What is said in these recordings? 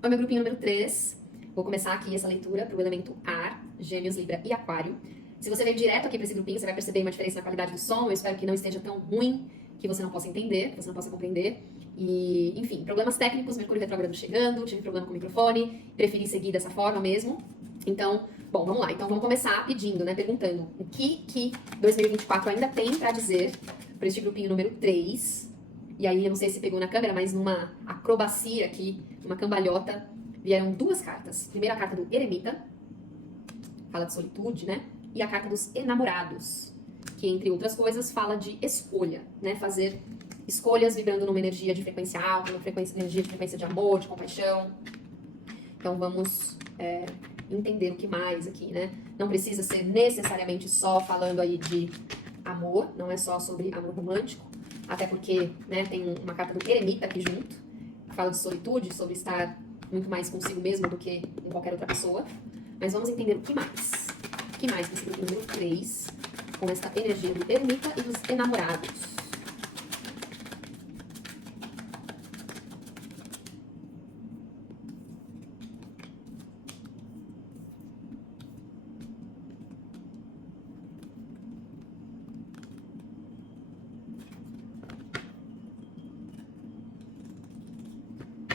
Oi, meu grupinho número 3. Vou começar aqui essa leitura para o elemento ar, Gêmeos, Libra e Aquário. Se você veio direto aqui para esse grupinho, você vai perceber uma diferença na qualidade do som. Eu espero que não esteja tão ruim que você não possa entender, que você não possa compreender. E, enfim, problemas técnicos, Mercúrio retrógrado chegando, tive problema com o microfone, preferi seguir dessa forma mesmo. Então, bom, vamos lá. Então, vamos começar pedindo, né, perguntando o que 2024 ainda tem para dizer para este grupinho número 3. E aí, eu não sei se pegou na câmera, mas numa acrobacia aqui, uma cambalhota, vieram duas cartas. Primeira carta do Eremita, fala de solitude, né? E a carta dos enamorados, que, entre outras coisas, fala de escolha, né? Fazer escolhas vibrando numa energia de frequência alta, numa energia de frequência de amor, de compaixão. Então, vamos entender o que mais aqui, né? Não precisa ser necessariamente só falando aí de amor, não é só sobre amor romântico, até porque, né, tem uma carta do Eremita aqui junto, que fala de solitude, sobre estar muito mais consigo mesmo do que com qualquer outra pessoa. Mas vamos entender o que mais. O que mais nesse grupo número 3, com essa energia do Eremita e dos enamorados.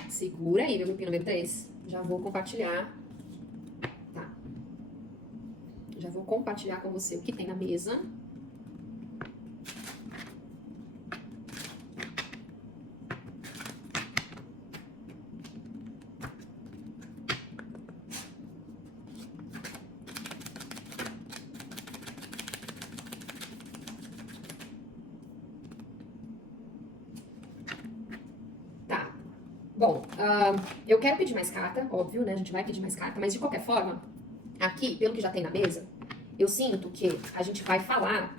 Segura aí, meu grupinho número 3. Já vou compartilhar. Tá. Já vou compartilhar com você o que tem na mesa. Tá. Bom, eu quero pedir mais carta, óbvio, né? A gente vai pedir mais carta, mas de qualquer forma, aqui, pelo que já tem na mesa, eu sinto que a gente vai falar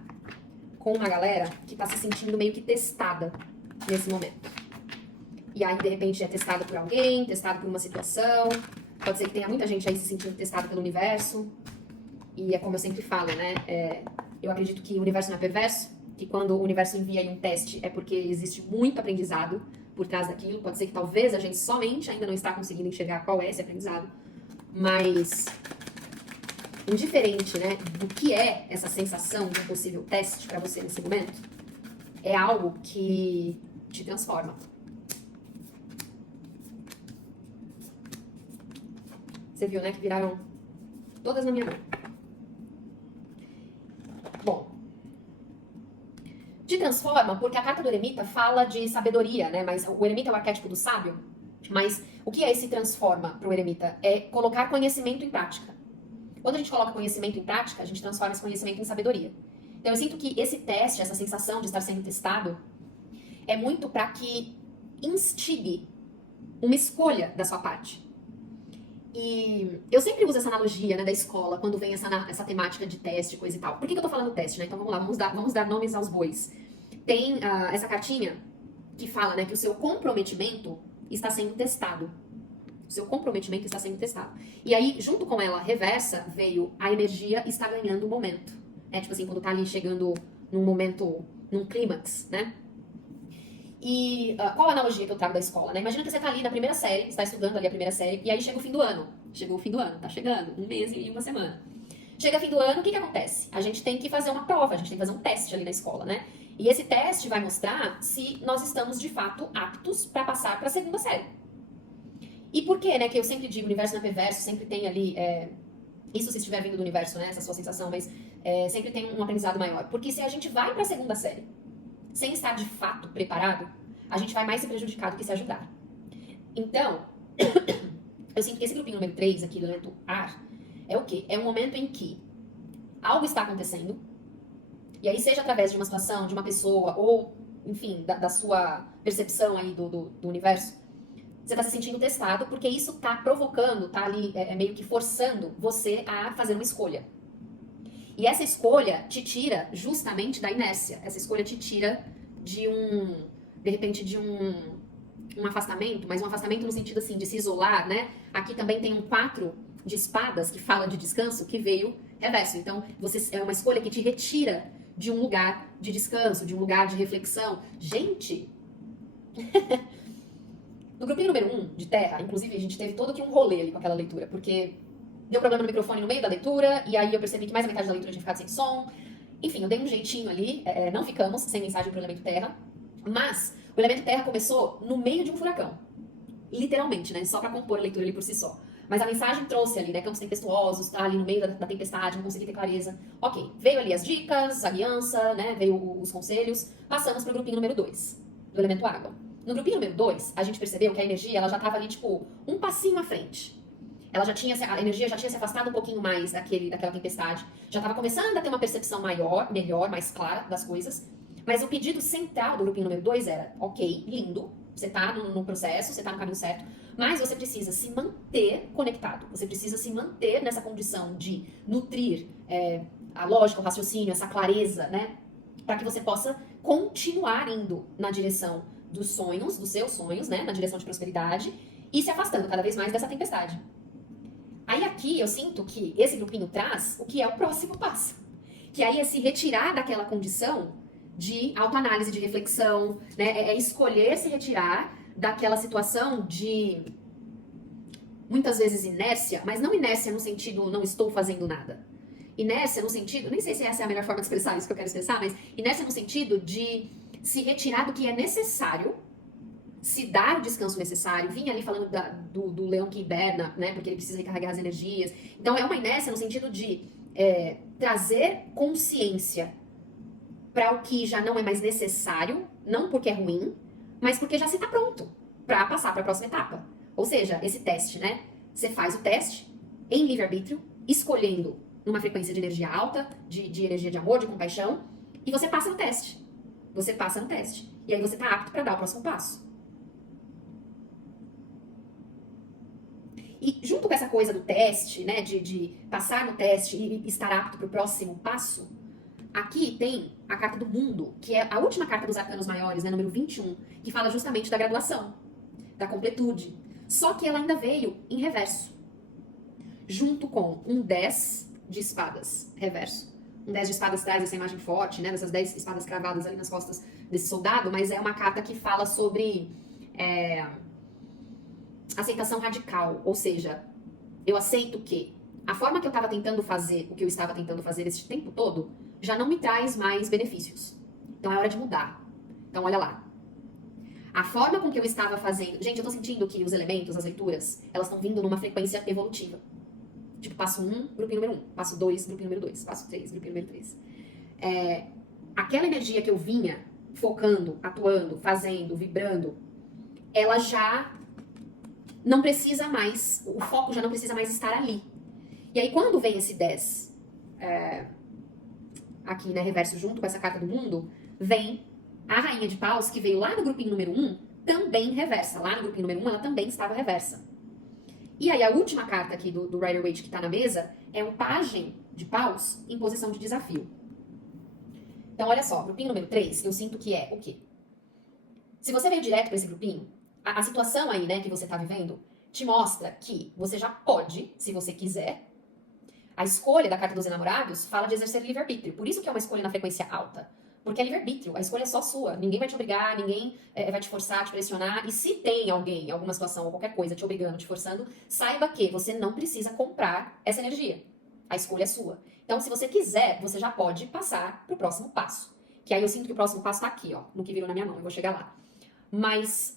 com uma galera que tá se sentindo meio que testada nesse momento. E aí, de repente, é testada por alguém, testada por uma situação. Pode ser que tenha muita gente aí se sentindo testada pelo universo. E é como eu sempre falo, né? Eu acredito que o universo não é perverso, que quando o universo envia aí um teste é porque existe muito aprendizado por trás daquilo. Pode ser que talvez a gente somente ainda não está conseguindo enxergar qual é esse aprendizado, mas indiferente, né, do que é essa sensação de um possível teste para você nesse momento, é algo que te transforma. Você viu, né, que viraram todas na minha mão. Bom, te transforma porque a carta do eremita fala de sabedoria, né? Mas o eremita é o arquétipo do sábio. Mas o que é esse transforma para o eremita? É colocar conhecimento em prática. Quando a gente coloca conhecimento em prática, a gente transforma esse conhecimento em sabedoria. Então eu sinto que esse teste, essa sensação de estar sendo testado, é muito para que instigue uma escolha da sua parte. E eu sempre uso essa analogia, né, da escola, quando vem essa temática de teste, coisa e tal. Por que eu tô falando teste, né? Então vamos lá, vamos dar nomes aos bois. Tem essa cartinha que fala, né, que o seu comprometimento está sendo testado. O seu comprometimento está sendo testado. E aí, junto com ela reversa, veio a energia está ganhando o momento. É tipo assim, quando tá ali chegando num momento, num clímax, né? E qual a analogia que eu trago da escola, né? Imagina que você tá ali na primeira série, está estudando ali a primeira série, e aí chega o fim do ano. Chegou o fim do ano, tá chegando, um mês e uma semana. Chega fim do ano, o que acontece? A gente tem que fazer uma prova, a gente tem que fazer um teste ali na escola, né? E esse teste vai mostrar se nós estamos de fato aptos para passar para a segunda série. E por que, né? Que eu sempre digo, o universo não é perverso, sempre tem ali. Isso se estiver vindo do universo, né? Essa sua sensação, mas sempre tem um aprendizado maior. Porque se a gente vai para a segunda série sem estar de fato preparado, a gente vai mais se prejudicar do que se ajudar. Então, eu sinto que esse grupinho número 3 aqui do elemento ar é o quê? É um momento em que algo está acontecendo, e aí seja através de uma situação, de uma pessoa, ou, enfim, da sua percepção aí do universo, você está se sentindo testado, porque isso está provocando, está ali meio que forçando você a fazer uma escolha. E essa escolha te tira justamente da inércia. Essa escolha te tira de repente, de um afastamento, mas um afastamento no sentido assim, de se isolar, né? Aqui também tem um 4 de espadas que fala de descanso, que veio reverso. Então, é uma escolha que te retira de um lugar de descanso, de um lugar de reflexão. Gente, No grupinho número 1 de Terra, inclusive, a gente teve todo aqui um rolê ali com aquela leitura, porque deu problema no microfone no meio da leitura, e aí eu percebi que mais da metade da leitura tinha ficado sem som. Enfim, eu dei um jeitinho ali, não ficamos sem mensagem pro elemento Terra, mas o elemento Terra começou no meio de um furacão. Literalmente, né? Só pra compor a leitura ali por si só. Mas a mensagem trouxe ali, né? Campos tempestuosos, tá ali no meio da tempestade, não consegui ter clareza. Ok, veio ali as dicas, a aliança, né? Veio os conselhos. Passamos pro grupinho número 2, do elemento água. No grupinho número 2, a gente percebeu que a energia, ela já tava ali, tipo, um passinho à frente. A energia já tinha se afastado um pouquinho mais daquela tempestade. Já tava começando a ter uma percepção maior, melhor, mais clara das coisas. Mas o pedido central do grupinho número 2 era, ok, lindo, você tá no processo, você tá no caminho certo, mas você precisa se manter conectado. Você precisa se manter nessa condição de nutrir a lógica, o raciocínio, essa clareza, né? Para que você possa continuar indo na direção dos sonhos, dos seus sonhos, né? Na direção de prosperidade e se afastando cada vez mais dessa tempestade. Aí aqui eu sinto que esse grupinho traz o que é o próximo passo. Que aí é se retirar daquela condição de autoanálise, de reflexão, né? É escolher se retirar daquela situação de, muitas vezes, inércia, mas não inércia no sentido não estou fazendo nada. Inércia no sentido, nem sei se essa é a melhor forma de expressar isso que eu quero expressar, mas inércia no sentido de se retirar do que é necessário, se dar o descanso necessário. Vim ali falando do leão que hiberna, né? Porque ele precisa recarregar as energias. Então é uma inércia no sentido de trazer consciência para o que já não é mais necessário, não porque é ruim, mas porque já se está pronto para passar para a próxima etapa. Ou seja, esse teste, né? Você faz o teste em livre-arbítrio, escolhendo numa frequência de energia alta, de energia de amor, de compaixão, e você passa no teste. Você passa no teste. E aí você está apto para dar o próximo passo. E junto com essa coisa do teste, né? De passar no teste e estar apto para o próximo passo, aqui tem a carta do mundo, que é a última carta dos arcanos maiores, né, número 21, que fala justamente da graduação, da completude. Só que ela ainda veio em reverso, junto com um 10 de espadas, reverso. Um 10 de espadas traz essa imagem forte, né, dessas 10 espadas cravadas ali nas costas desse soldado, mas é uma carta que fala sobre aceitação radical, ou seja, eu aceito que a forma que eu estava tentando fazer, o que eu estava tentando fazer esse tempo todo, já não me traz mais benefícios. Então é hora de mudar. Então olha lá. A forma com que eu estava fazendo... Gente, eu tô sentindo que os elementos, as leituras, elas estão vindo numa frequência evolutiva. Tipo, passo 1, grupinho número 1. Passo 2, grupinho número 2. Passo 3, grupinho número 3. Aquela energia que eu vinha focando, atuando, fazendo, vibrando, ela já não precisa mais... O foco já não precisa mais estar ali. E aí, quando vem esse 10... aqui, né, reverso junto com essa carta do mundo, vem a rainha de paus, que veio lá no grupinho número 1, também reversa. Lá no grupinho número 1, ela também estava reversa. E aí, a última carta aqui do Rider-Waite que está na mesa é um pajem de paus em posição de desafio. Então, olha só, grupinho número 3, eu sinto que é o quê? Se você veio direto para esse grupinho, a situação aí, né, que você está vivendo, te mostra que você já pode, se você quiser. A escolha da carta dos enamorados fala de exercer livre-arbítrio. Por isso que é uma escolha na frequência alta. Porque é livre-arbítrio, a escolha é só sua. Ninguém vai te obrigar, ninguém vai te forçar, te pressionar. E se tem alguém, alguma situação ou qualquer coisa te obrigando, te forçando, saiba que você não precisa comprar essa energia. A escolha é sua. Então, se você quiser, você já pode passar pro próximo passo. Que aí eu sinto que o próximo passo tá aqui, ó, no que virou na minha mão. Eu vou chegar lá. Mas,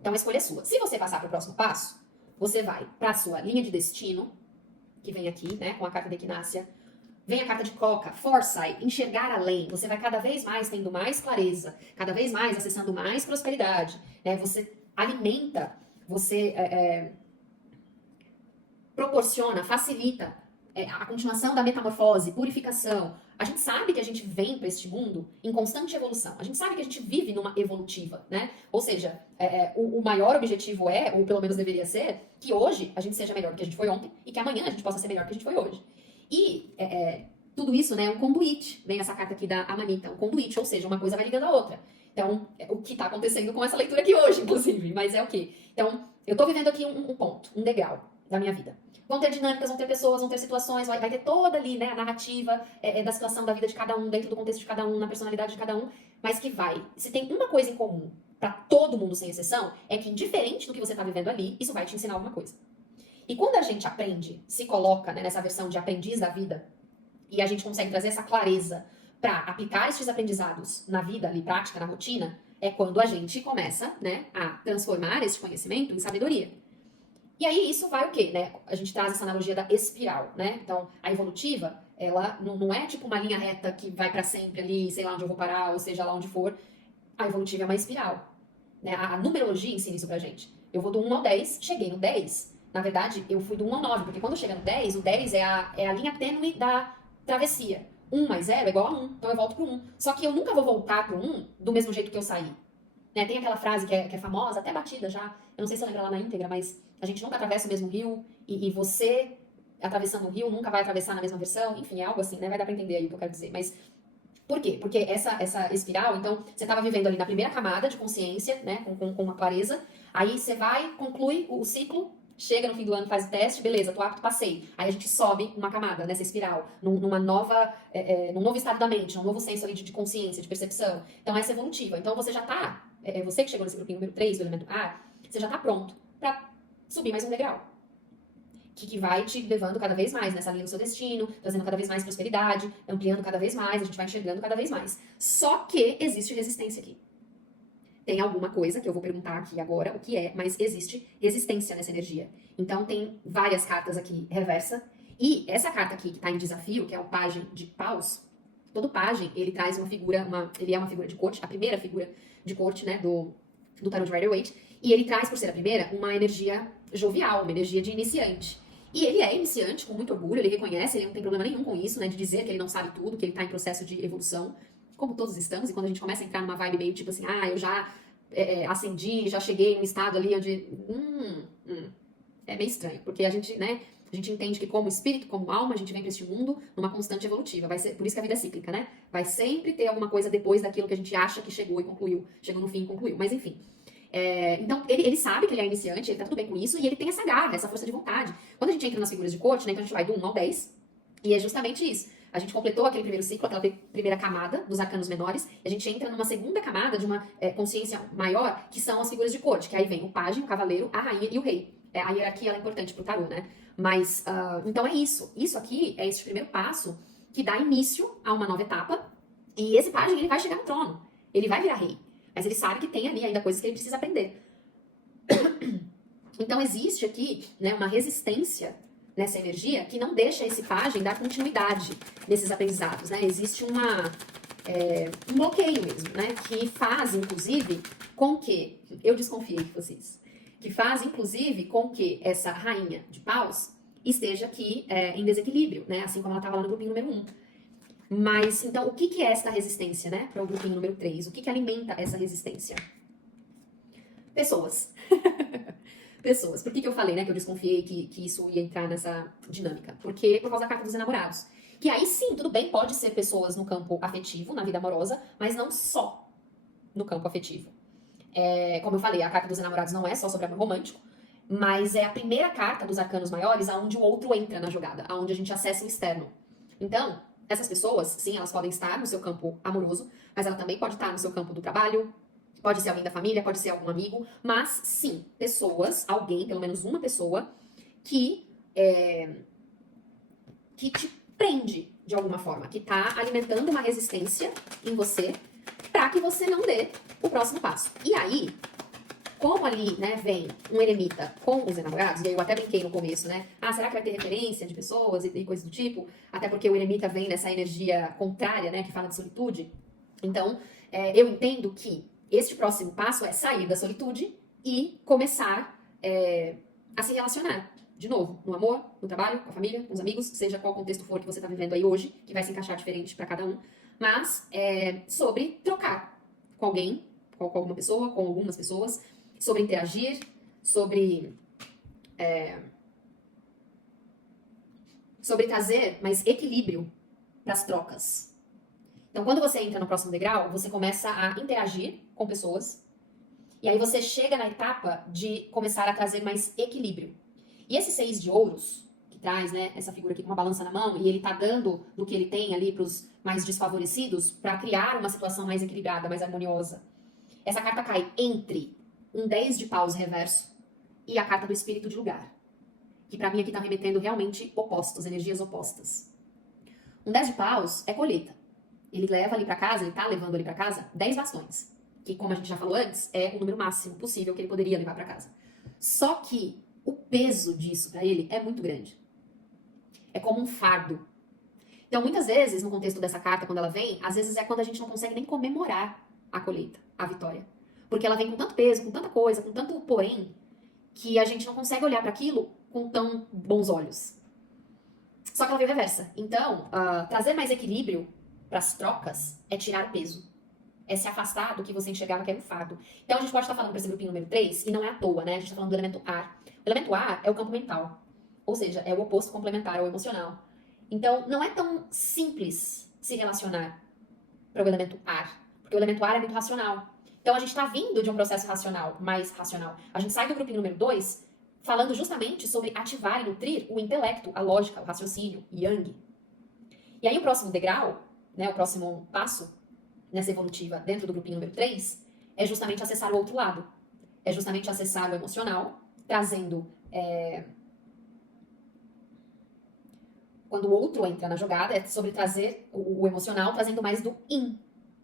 então a escolha é sua. Se você passar pro próximo passo, você vai pra sua linha de destino, que vem aqui, né, com a carta da equinácia. Vem a carta de coca, foresight, enxergar além. Você vai cada vez mais tendo mais clareza, cada vez mais acessando mais prosperidade. Né? Você alimenta, você proporciona, facilita a continuação da metamorfose, purificação. A gente sabe que a gente vem para este mundo em constante evolução. A gente sabe que a gente vive numa evolutiva, né? Ou seja, o maior objetivo ou pelo menos deveria ser, que hoje a gente seja melhor do que a gente foi ontem e que amanhã a gente possa ser melhor do que a gente foi hoje. E tudo isso, né, é um conduíte. Vem essa carta aqui da Amanita, um conduíte, ou seja, uma coisa vai ligando a outra. Então, o que está acontecendo com essa leitura aqui hoje, inclusive, mas é o quê? Então, eu estou vivendo aqui um ponto, um degrau da minha vida. Vão ter dinâmicas, vão ter pessoas, vão ter situações, vai ter toda ali, né, a narrativa da situação da vida de cada um, dentro do contexto de cada um, na personalidade de cada um, mas que vai. Se tem uma coisa em comum para todo mundo sem exceção, é que indiferente do que você tá vivendo ali, isso vai te ensinar alguma coisa. E quando a gente aprende, se coloca, né, nessa versão de aprendiz da vida, e a gente consegue trazer essa clareza para aplicar esses aprendizados na vida ali, prática, na rotina, é quando a gente começa, né, a transformar esse conhecimento em sabedoria. E aí isso vai o quê, né? A gente traz essa analogia da espiral, né? Então, a evolutiva, ela não é tipo uma linha reta que vai para sempre ali, sei lá onde eu vou parar, ou seja lá onde for. A evolutiva é uma espiral, né? A numerologia ensina isso pra gente. Eu vou do 1 ao 10, cheguei no 10. Na verdade, eu fui do 1 ao 9, porque quando chega no 10, o 10 é a linha tênue da travessia. 1 mais 0 é igual a 1, então eu volto pro 1. Só que eu nunca vou voltar pro 1 do mesmo jeito que eu saí. Né? Tem aquela frase que é famosa, até batida já, eu não sei se você lembra lá na íntegra, mas a gente nunca atravessa o mesmo rio, e você, atravessando o rio, nunca vai atravessar na mesma versão, enfim, é algo assim, né? Vai dar pra entender aí o que eu quero dizer. Mas por quê? Porque essa espiral, então, você estava vivendo ali na primeira camada de consciência, né, com uma clareza, aí você vai, conclui o ciclo, chega no fim do ano, faz o teste, beleza, tô apto, passei. Aí a gente sobe uma camada nessa espiral, numa nova, num novo estado da mente, num novo senso ali de consciência, de percepção. Então essa é evolutiva. Então você já tá, você que chegou nesse grupinho número 3 do elemento ar, você já tá pronto pra subir mais um degrau. Que vai te levando cada vez mais nessa linha do seu destino, trazendo cada vez mais prosperidade, ampliando cada vez mais, a gente vai enxergando cada vez mais. Só que existe resistência aqui. Tem alguma coisa que eu vou perguntar aqui agora o que é, mas existe resistência nessa energia. Então tem várias cartas aqui reversa. E essa carta aqui que tá em desafio, que é o Pajem de Paus, todo pajem, ele traz uma figura, ele é uma figura de corte, a primeira figura de corte, né, do Tarot de Rider-Waite, e ele traz, por ser a primeira, uma energia jovial, uma energia de iniciante. E ele é iniciante com muito orgulho, ele reconhece, ele não tem problema nenhum com isso, né, de dizer que ele não sabe tudo, que ele tá em processo de evolução, como todos estamos, e quando a gente começa a entrar numa vibe meio tipo assim, eu já ascendi, já cheguei em um estado ali onde, é meio estranho, porque a gente, né, a gente entende que como espírito, como alma, a gente vem para este mundo numa constante evolutiva. Vai ser, por isso que a vida é cíclica, né? Vai sempre ter alguma coisa depois daquilo que a gente acha que chegou e concluiu. Chegou no fim e concluiu. Mas enfim. Então, ele sabe que ele é iniciante, ele tá tudo bem com isso, e ele tem essa garra, essa força de vontade. Quando a gente entra nas figuras de corte, né, então a gente vai do 1 ao 10, e é justamente isso. A gente completou aquele primeiro ciclo, aquela primeira camada dos arcanos menores, e a gente entra numa segunda camada de uma consciência maior, que são as figuras de corte, que aí vem o pajem, o cavaleiro, a rainha e o rei. A hierarquia ela é importante pro tarô, né? Mas, então é isso. Isso aqui é esse primeiro passo que dá início a uma nova etapa. E esse pajem, ele vai chegar no trono. Ele vai virar rei. Mas ele sabe que tem ali ainda coisas que ele precisa aprender. Então existe aqui, né, uma resistência nessa energia que não deixa esse pajem dar continuidade nesses aprendizados, né? Existe um bloqueio mesmo, né? Que faz, inclusive, com que... Eu desconfiei que fosse isso. Que faz, inclusive, com que essa rainha de paus esteja aqui em desequilíbrio, né? Assim como ela estava lá no grupinho número 1. Mas, então, o que é esta resistência, né? Para o grupinho número 3? O que alimenta essa resistência? Pessoas. Pessoas. Por que eu falei, né, que eu desconfiei que isso ia entrar nessa dinâmica? Porque por causa da carta dos enamorados. Que aí sim, tudo bem, pode ser pessoas no campo afetivo, na vida amorosa, mas não só no campo afetivo. Como eu falei, a carta dos enamorados não é só sobre amor romântico, mas é a primeira carta dos arcanos maiores aonde o outro entra na jogada, aonde a gente acessa o externo. Então, essas pessoas, sim, elas podem estar no seu campo amoroso, mas ela também pode estar no seu campo do trabalho, pode ser alguém da família, pode ser algum amigo, mas sim, pessoas, alguém, pelo menos uma pessoa, que te prende de alguma forma, que tá alimentando uma resistência em você para que você não dê o próximo passo. E aí, como ali, né, vem um eremita com os enamorados, e aí eu até brinquei no começo, né? Será que vai ter referência de pessoas e coisas do tipo? Até porque o eremita vem nessa energia contrária, né, que fala de solitude. Então, eu entendo que este próximo passo é sair da solitude e começar a se relacionar. De novo, no amor, no trabalho, com a família, com os amigos, seja qual contexto for que você está vivendo aí hoje, que vai se encaixar diferente para cada um, mas sobre trocar com alguém, com alguma pessoa, com algumas pessoas, sobre interagir, sobre trazer mais equilíbrio para as trocas. Então, quando você entra no próximo degrau, você começa a interagir com pessoas, e aí você chega na etapa de começar a trazer mais equilíbrio. E esse 6 de ouros, que traz, né, essa figura aqui com uma balança na mão, e ele tá dando do que ele tem ali para os mais desfavorecidos, para criar uma situação mais equilibrada, mais harmoniosa. Essa carta cai entre um 10 de paus reverso e a carta do espírito de lugar. Que pra mim aqui tá remetendo realmente opostos, energias opostas. Um 10 de paus é colheita. Ele leva ali pra casa, ele tá levando ali pra casa 10 bastões. Que, como a gente já falou antes, é o número máximo possível que ele poderia levar pra casa. Só que o peso disso pra ele é muito grande. É como um fardo. Então, muitas vezes, no contexto dessa carta, quando ela vem, às vezes é quando a gente não consegue nem comemorar a colheita, a vitória. Porque ela vem com tanto peso, com tanta coisa, com tanto porém, que a gente não consegue olhar para aquilo com tão bons olhos. Só que ela veio reversa. Então, trazer mais equilíbrio para as trocas é tirar peso. É se afastar do que você enxergava que era um fardo. Então, a gente pode estar falando para esse grupinho número 3, e não é à toa, né? A gente está falando do elemento ar. O elemento ar é o campo mental. Ou seja, é o oposto complementar ao emocional. Então, não é tão simples se relacionar para o elemento ar. Porque o elemento ar é muito racional. Então, a gente está vindo de um processo racional, mais racional. A gente sai do grupinho número 2 falando justamente sobre ativar e nutrir o intelecto, a lógica, o raciocínio, yang. E aí, o próximo degrau, né, o próximo passo nessa evolutiva dentro do grupinho número 3 é justamente acessar o outro lado. É justamente acessar o emocional, trazendo... Quando o outro entra na jogada, é sobre trazer o emocional, trazendo mais do yin,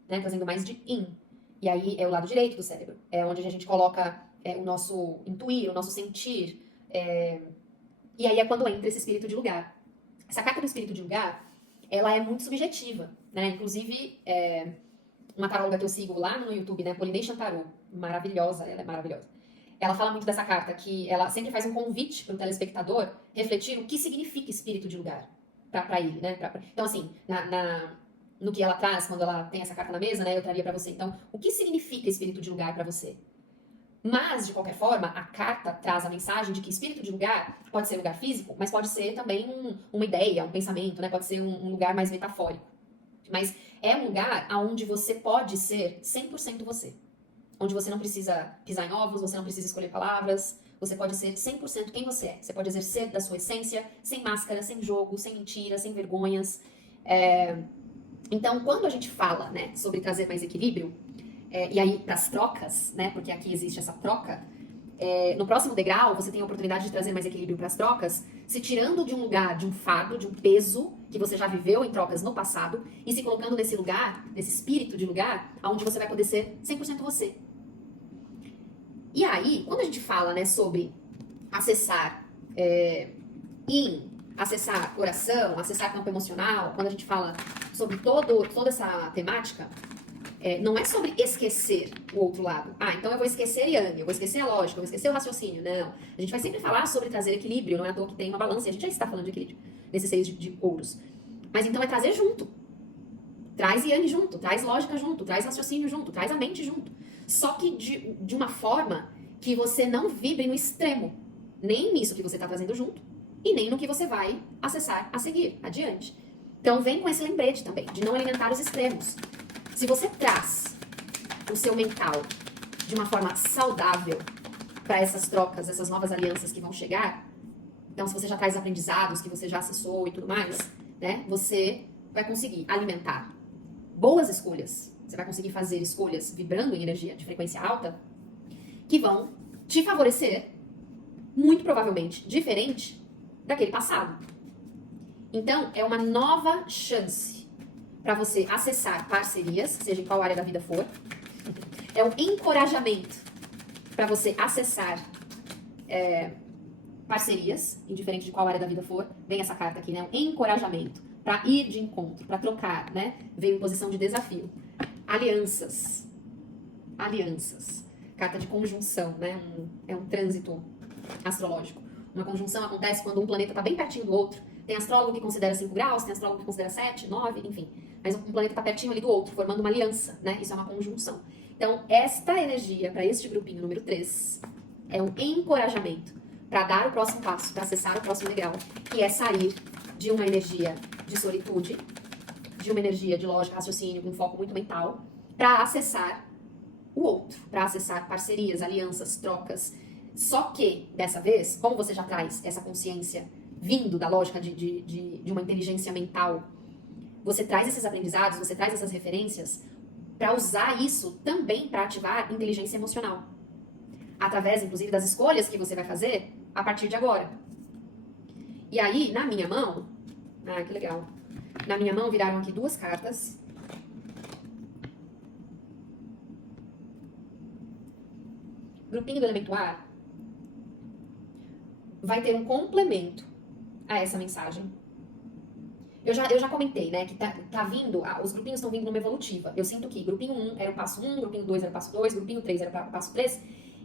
né? Trazendo mais de yin. E aí é o lado direito do cérebro. É onde a gente coloca o nosso intuir, o nosso sentir. E aí é quando entra esse espírito de lugar. Essa carta do espírito de lugar, ela é muito subjetiva, né? Inclusive, uma taróloga que eu sigo lá no YouTube, né? Polynesian Tarot. Maravilhosa, ela é maravilhosa. Ela fala muito dessa carta, que ela sempre faz um convite para o telespectador refletir o que significa espírito de lugar para ele, né? Então, assim, no que ela traz, quando ela tem essa carta na mesa, né? Eu traria para você. Então, o que significa espírito de lugar para você? Mas, de qualquer forma, a carta traz a mensagem de que espírito de lugar pode ser lugar físico, mas pode ser também uma ideia, um pensamento, né? Pode ser um lugar mais metafórico. Mas é um lugar onde você pode ser 100% você. Onde você não precisa pisar em ovos, você não precisa escolher palavras, você pode ser 100% quem você é. Você pode exercer da sua essência, sem máscara, sem jogo, sem mentira, sem vergonhas. Então, quando a gente fala, né, sobre trazer mais equilíbrio, e aí para as trocas, né, porque aqui existe essa troca, no próximo degrau você tem a oportunidade de trazer mais equilíbrio para as trocas, se tirando de um lugar, de um fardo, de um peso que você já viveu em trocas no passado e se colocando nesse lugar, nesse espírito de lugar, onde você vai poder ser 100% você. E aí, quando a gente fala, né, sobre acessar acessar coração, acessar campo emocional, quando a gente fala sobre toda essa temática, não é sobre esquecer o outro lado. Então eu vou esquecer Yang, eu vou esquecer a lógica, eu vou esquecer o raciocínio. Não. A gente vai sempre falar sobre trazer equilíbrio, não é à toa que tem uma balança, e a gente já está falando de equilíbrio nesses 6 de ouros. Mas então é trazer junto. Traz Yang junto, traz lógica junto, traz raciocínio junto, traz a mente junto. Só que de uma forma que você não vibre no extremo. Nem nisso que você está trazendo junto, e nem no que você vai acessar a seguir, adiante. Então vem com esse lembrete também, de não alimentar os extremos. Se você traz o seu mental de uma forma saudável para essas trocas, essas novas alianças que vão chegar, então se você já traz aprendizados que você já acessou e tudo mais, né, você vai conseguir alimentar boas escolhas. Você vai conseguir fazer escolhas vibrando em energia de frequência alta que vão te favorecer, muito provavelmente diferente daquele passado. Então, é uma nova chance para você acessar parcerias, seja em qual área da vida for. É um encorajamento para você acessar parcerias, indiferente de qual área da vida for. Vem essa carta aqui, né? Um encorajamento para ir de encontro, para trocar, né? Veio em posição de desafio. Alianças. Alianças. Carta de conjunção, né? É um trânsito astrológico. Uma conjunção acontece quando um planeta está bem pertinho do outro. Tem astrólogo que considera 5 graus, tem astrólogo que considera 7, 9, enfim. Mas um planeta está pertinho ali do outro, formando uma aliança, né? Isso é uma conjunção. Então, esta energia para este grupinho número 3 é um encorajamento para dar o próximo passo, para acessar o próximo degrau, que é sair de uma energia de solitude, de uma energia de lógica, raciocínio, com foco muito mental, para acessar o outro, para acessar parcerias, alianças, trocas. Só que, dessa vez, como você já traz essa consciência vindo da lógica de uma inteligência mental, você traz esses aprendizados, você traz essas referências para usar isso também para ativar inteligência emocional. Através, inclusive, das escolhas que você vai fazer a partir de agora. E aí, na minha mão... Ah, que legal. Na minha mão viraram aqui 2 cartas. Grupinho do elemento ar vai ter um complemento a essa mensagem. Eu já comentei, né, que tá vindo, os grupinhos estão vindo numa evolutiva. Eu sinto que grupinho 1 era o passo 1, grupinho 2 era o passo 2, grupinho 3 era o passo 3.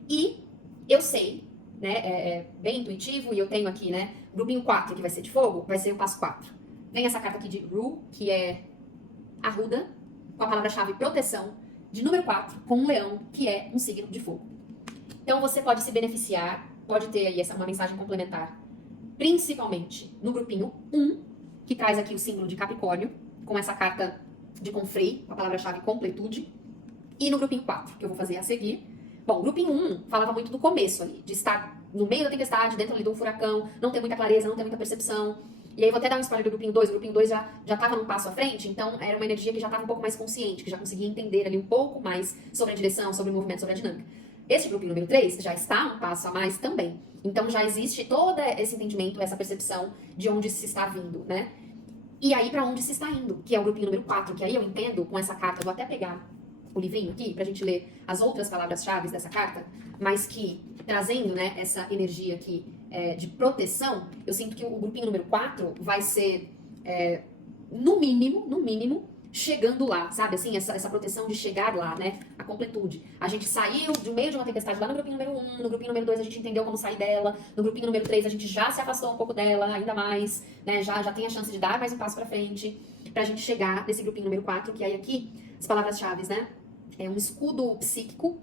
E eu sei, né, é bem intuitivo, e eu tenho aqui, né, grupinho 4, que vai ser de fogo, vai ser o passo 4. Vem essa carta aqui de Ru, que é Arruda, com a palavra-chave proteção, de número 4, com um leão, que é um signo de fogo. Então você pode se beneficiar, pode ter aí uma mensagem complementar, principalmente no grupinho 1, que traz aqui o símbolo de Capricórnio, com essa carta de Confrei, com a palavra-chave completude, e no grupinho 4, que eu vou fazer a seguir. Bom, o grupinho 1 falava muito do começo ali, de estar no meio da tempestade, dentro ali de um furacão, não ter muita clareza, não ter muita percepção. E aí vou até dar um spoiler do grupinho 2, o grupinho 2 já estava num passo à frente, então era uma energia que já estava um pouco mais consciente, que já conseguia entender ali um pouco mais sobre a direção, sobre o movimento, sobre a dinâmica. Esse grupinho número 3 já está um passo a mais também. Então já existe todo esse entendimento, essa percepção de onde se está vindo, né? E aí para onde se está indo, que é o grupinho número 4, que aí eu entendo com essa carta, eu vou até pegar o livrinho aqui pra gente ler as outras palavras-chave dessa carta, mas que trazendo, né, essa energia aqui de proteção, eu sinto que o grupinho número 4 vai ser, no mínimo, chegando lá, sabe? Assim, essa proteção de chegar lá, né? A completude. A gente saiu do meio de uma tempestade lá no grupinho número 1, no grupinho número 2 a gente entendeu como sair dela, no grupinho número 3 a gente já se afastou um pouco dela, ainda mais, né? Já tem a chance de dar mais um passo pra frente, pra gente chegar nesse grupinho número 4, que aí aqui, as palavras-chave, né? É um escudo psíquico,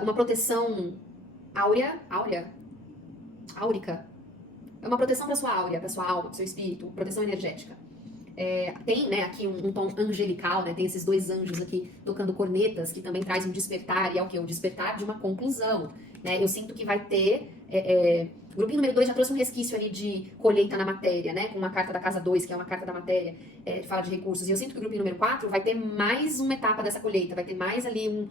uma proteção áurica. É uma proteção pra sua áurea, pra sua alma, pro seu espírito, proteção energética. Tem, né, aqui um tom angelical, né, tem esses 2 anjos aqui tocando cornetas, que também traz um despertar, e é o quê? O despertar de uma conclusão, né? Eu sinto que vai ter... o grupinho número 2 já trouxe um resquício ali de colheita na matéria, né, com uma carta da casa 2, que é uma carta da matéria, que fala de recursos, e eu sinto que o grupinho número 4 vai ter mais uma etapa dessa colheita, vai ter mais ali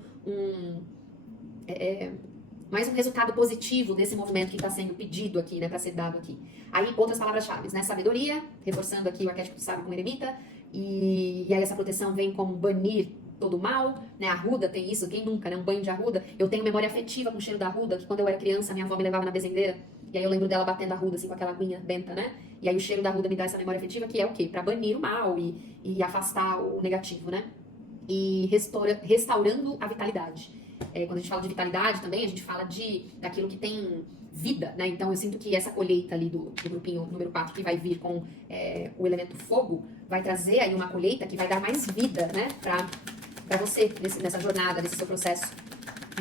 mais um resultado positivo desse movimento que está sendo pedido aqui, né, para ser dado aqui. Aí, outras palavras-chave, né, sabedoria, reforçando aqui o arquétipo do sábio com o eremita, e aí essa proteção vem como banir todo o mal, né, arruda tem isso, quem nunca, né, um banho de arruda. Eu tenho memória afetiva com o cheiro da arruda, que quando eu era criança, minha avó me levava na bezendeira, e aí eu lembro dela batendo a arruda, assim, com aquela aguinha benta, né, e aí o cheiro da arruda me dá essa memória afetiva, que é o quê? Para banir o mal e afastar o negativo, né, e restaurando a vitalidade. Quando a gente fala de vitalidade também, a gente fala daquilo que tem vida, né? Então eu sinto que essa colheita ali do grupinho número 4 que vai vir com o elemento fogo, vai trazer aí uma colheita que vai dar mais vida, né? Pra você, nessa jornada, nesse seu processo.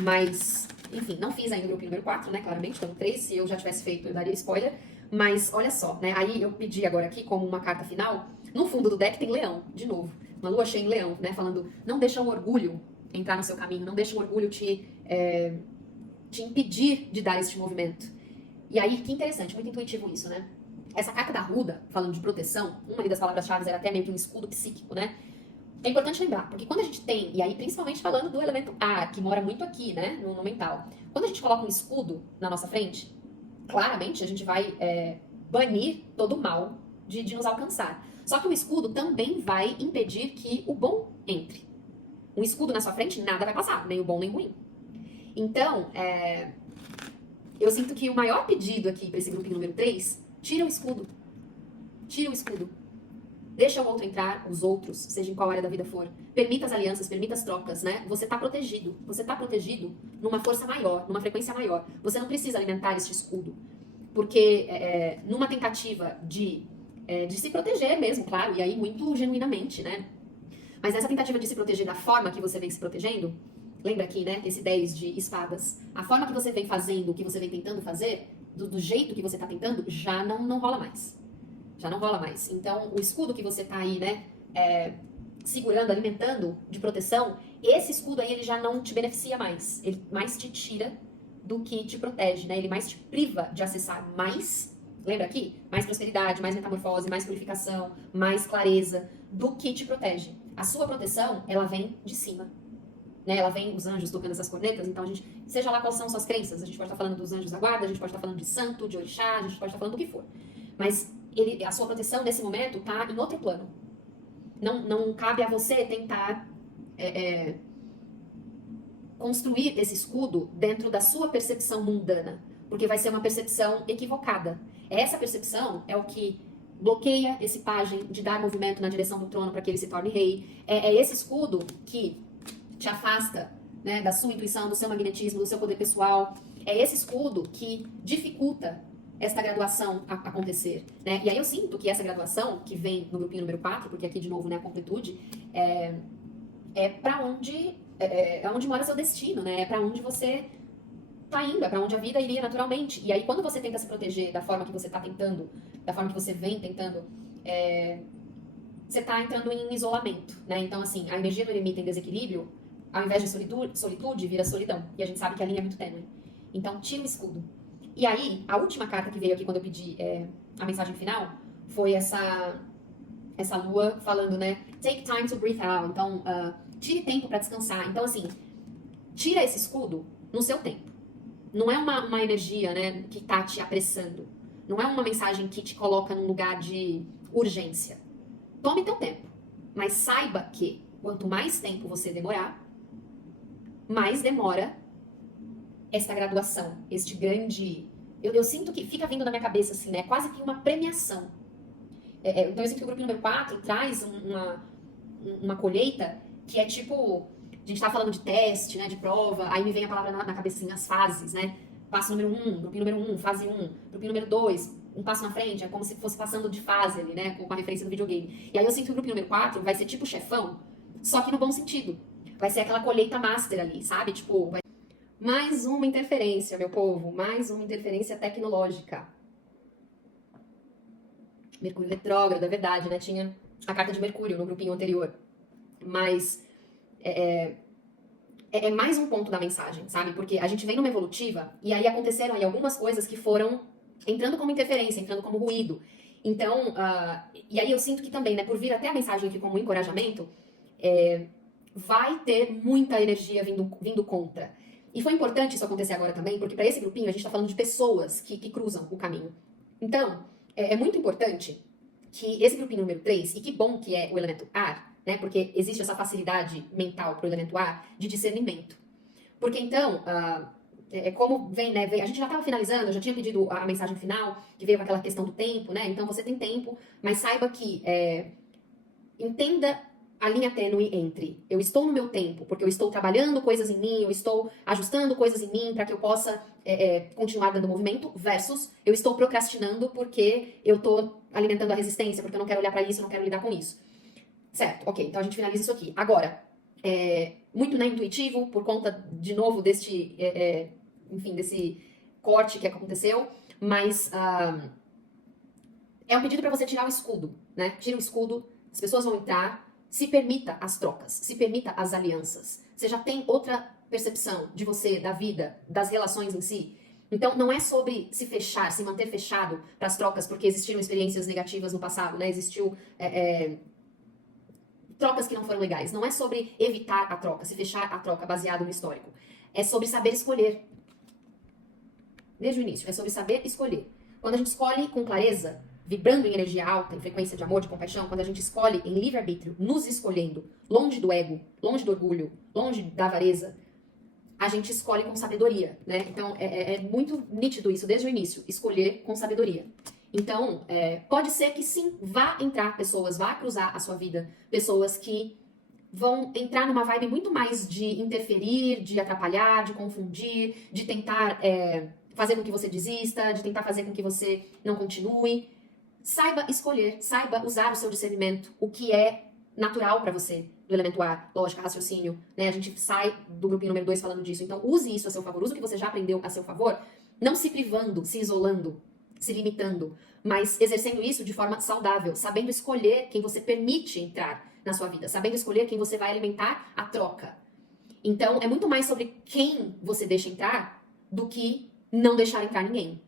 Mas, enfim, não fiz ainda o grupinho número 4, né? Claramente, então 3, se eu já tivesse feito, eu daria spoiler. Mas olha só, né? Aí eu pedi agora aqui como uma carta final, no fundo do deck tem leão, de novo. Uma lua cheia em leão, né? Falando, não deixa o orgulho entrar no seu caminho, não deixa o orgulho te impedir de dar este movimento. E aí, que interessante, muito intuitivo isso, né? Essa carta da Arruda, falando de proteção, uma das palavras-chave era até meio que um escudo psíquico, né? É importante lembrar, porque quando a gente tem, e aí principalmente falando do elemento ar, que mora muito aqui, né, no mental, quando a gente coloca um escudo na nossa frente, claramente a gente vai banir todo o mal de nos alcançar. Só que o escudo também vai impedir que o bom entre. Um escudo na sua frente, nada vai passar, nem o bom nem o ruim. Então, eu sinto que o maior pedido aqui para esse grupinho número 3, tira o escudo. Tira o escudo. Deixa o outro entrar, os outros, seja em qual área da vida for. Permita as alianças, permita as trocas, né? Você tá protegido. Você tá protegido numa força maior, numa frequência maior. Você não precisa alimentar este escudo. Porque numa tentativa de se proteger mesmo, claro, e aí muito genuinamente, né? Mas nessa tentativa de se proteger da forma que você vem se protegendo, lembra aqui, né, esse 10 de espadas, a forma que você vem fazendo, o que você vem tentando fazer, do jeito que você tá tentando, já não rola mais. Já não rola mais. Então, o escudo que você tá aí, né, segurando, alimentando de proteção, esse escudo aí, ele já não te beneficia mais. Ele mais te tira do que te protege, né? Ele mais te priva de acessar mais, lembra aqui? Mais prosperidade, mais metamorfose, mais purificação, mais clareza, do que te protege. a sua proteção, ela vem de cima. Né? Ela vem, os anjos tocando essas cornetas, então a gente, seja lá quais são suas crenças, a gente pode estar falando dos anjos da guarda, a gente pode estar falando de santo, de orixá, a gente pode estar falando do que for. Mas a sua proteção, nesse momento, está em outro plano. Não cabe a você tentar construir esse escudo dentro da sua percepção mundana, porque vai ser uma percepção equivocada. Essa percepção é o que bloqueia esse pajem de dar movimento na direção do trono para que ele se torne rei. É esse escudo que te afasta, né, da sua intuição, do seu magnetismo, do seu poder pessoal. É esse escudo que dificulta esta graduação acontecer, né? E aí eu sinto que essa graduação, que vem no grupinho número 4, porque aqui de novo, né, a completude, é para onde onde mora seu destino, né? É para onde você tá indo, é para onde a vida iria naturalmente. E aí quando você tenta se proteger da forma que você tá tentando, da forma que você vem tentando, você tá entrando em isolamento, né? Então assim, a energia do eremita em desequilíbrio, ao invés de solitude, vira solidão. E a gente sabe que a linha é muito tênue. Então tira o escudo. E aí, a última carta que veio aqui quando eu pedi a mensagem final foi essa lua falando, né? Take time to breathe out. Então, tire tempo para descansar. Então, assim, tira esse escudo no seu tempo. Não é uma energia, né, que tá te apressando. Não é uma mensagem que te coloca num lugar de urgência. Tome teu tempo. Mas saiba que quanto mais tempo você demorar, mais demora esta graduação, este grande... Eu sinto que fica vindo na minha cabeça, assim, né? Quase que uma premiação. Então eu sinto que o grupo número 4 traz uma colheita que é tipo... A gente tá falando de teste, né? De prova, aí me vem a palavra na cabeça, assim, as fases, né? Passo número 1, grupinho número 1, fase 1, grupinho número 2, um passo na frente, é como se fosse passando de fase ali, né? Com a referência do videogame. E aí eu sinto que o grupinho número 4 vai ser tipo chefão, só que no bom sentido. Vai ser aquela colheita master ali, sabe? Tipo... Mais uma interferência, meu povo, mais uma interferência tecnológica. Mercúrio retrógrado, é verdade, né? Tinha a carta de Mercúrio no grupinho anterior. Mas é mais um ponto da mensagem, sabe? Porque a gente vem numa evolutiva e aí aconteceram aí algumas coisas que foram entrando como interferência, entrando como ruído. Então, e aí eu sinto que também, né, por vir até a mensagem aqui como encorajamento, vai ter muita energia vindo contra. E foi importante isso acontecer agora também, porque para esse grupinho a gente está falando de pessoas que cruzam o caminho. Então, é muito importante que esse grupinho número 3, e que bom que é o elemento ar, né? Porque existe essa facilidade mental para o elemento ar de discernimento. Porque então, como vem, né? A gente já estava finalizando, eu já tinha pedido a mensagem final, que veio com aquela questão do tempo, né? Então você tem tempo, mas saiba que entenda a linha tênue entre eu estou no meu tempo, porque eu estou trabalhando coisas em mim, eu estou ajustando coisas em mim para que eu possa continuar dando movimento, versus eu estou procrastinando porque eu estou alimentando a resistência, porque eu não quero olhar para isso, eu não quero lidar com isso. Certo, ok, então a gente finaliza isso aqui. Agora, muito intuitivo, por conta, de novo, deste corte que aconteceu, mas é um pedido para você tirar o escudo, né? Tira o escudo, as pessoas vão entrar. Se permita as trocas, se permita as alianças. Você já tem outra percepção de você, da vida, das relações em si. Então, não é sobre se fechar, se manter fechado para as trocas, porque existiram experiências negativas no passado, né? Existiu trocas que não foram legais. Não é sobre evitar a troca, se fechar a troca baseado no histórico. É sobre saber escolher. Desde o início, é sobre saber escolher. Quando a gente escolhe com clareza, vibrando em energia alta, em frequência de amor, de compaixão, quando a gente escolhe em livre-arbítrio, nos escolhendo, longe do ego, longe do orgulho, longe da avareza, a gente escolhe com sabedoria, né? Então, é muito nítido isso desde o início, escolher com sabedoria. Então, pode ser que sim, vá entrar pessoas, vá cruzar a sua vida, pessoas que vão entrar numa vibe muito mais de interferir, de atrapalhar, de confundir, de tentar fazer com que você desista, de tentar fazer com que você não continue. Saiba escolher, saiba usar o seu discernimento, o que é natural para você, do elemento ar, lógica, raciocínio, né? A gente sai do grupinho número 2 falando disso. Então, use isso a seu favor, use o que você já aprendeu a seu favor, não se privando, se isolando, se limitando, mas exercendo isso de forma saudável, sabendo escolher quem você permite entrar na sua vida, sabendo escolher quem você vai alimentar a troca. Então, é muito mais sobre quem você deixa entrar do que não deixar entrar ninguém.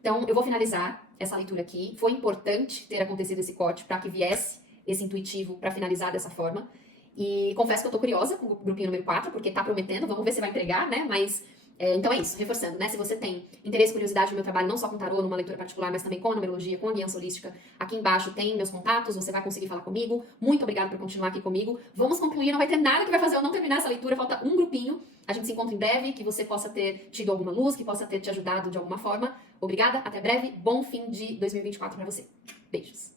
Então, eu vou finalizar essa leitura aqui. Foi importante ter acontecido esse corte para que viesse esse intuitivo para finalizar dessa forma. E confesso que eu tô curiosa com o grupinho número 4, porque tá prometendo, vamos ver se vai entregar, né? Mas, então é isso, reforçando, né? Se você tem interesse e curiosidade no meu trabalho, não só com tarô, numa leitura particular, mas também com a numerologia, com a guiança holística, aqui embaixo tem meus contatos, você vai conseguir falar comigo. Muito obrigada por continuar aqui comigo. Vamos concluir, não vai ter nada que vai fazer eu não terminar essa leitura, falta um grupinho. A gente se encontra em breve, que você possa ter tido alguma luz, que possa ter te ajudado de alguma forma. Obrigada, até breve, bom fim de 2024 para você. Beijos.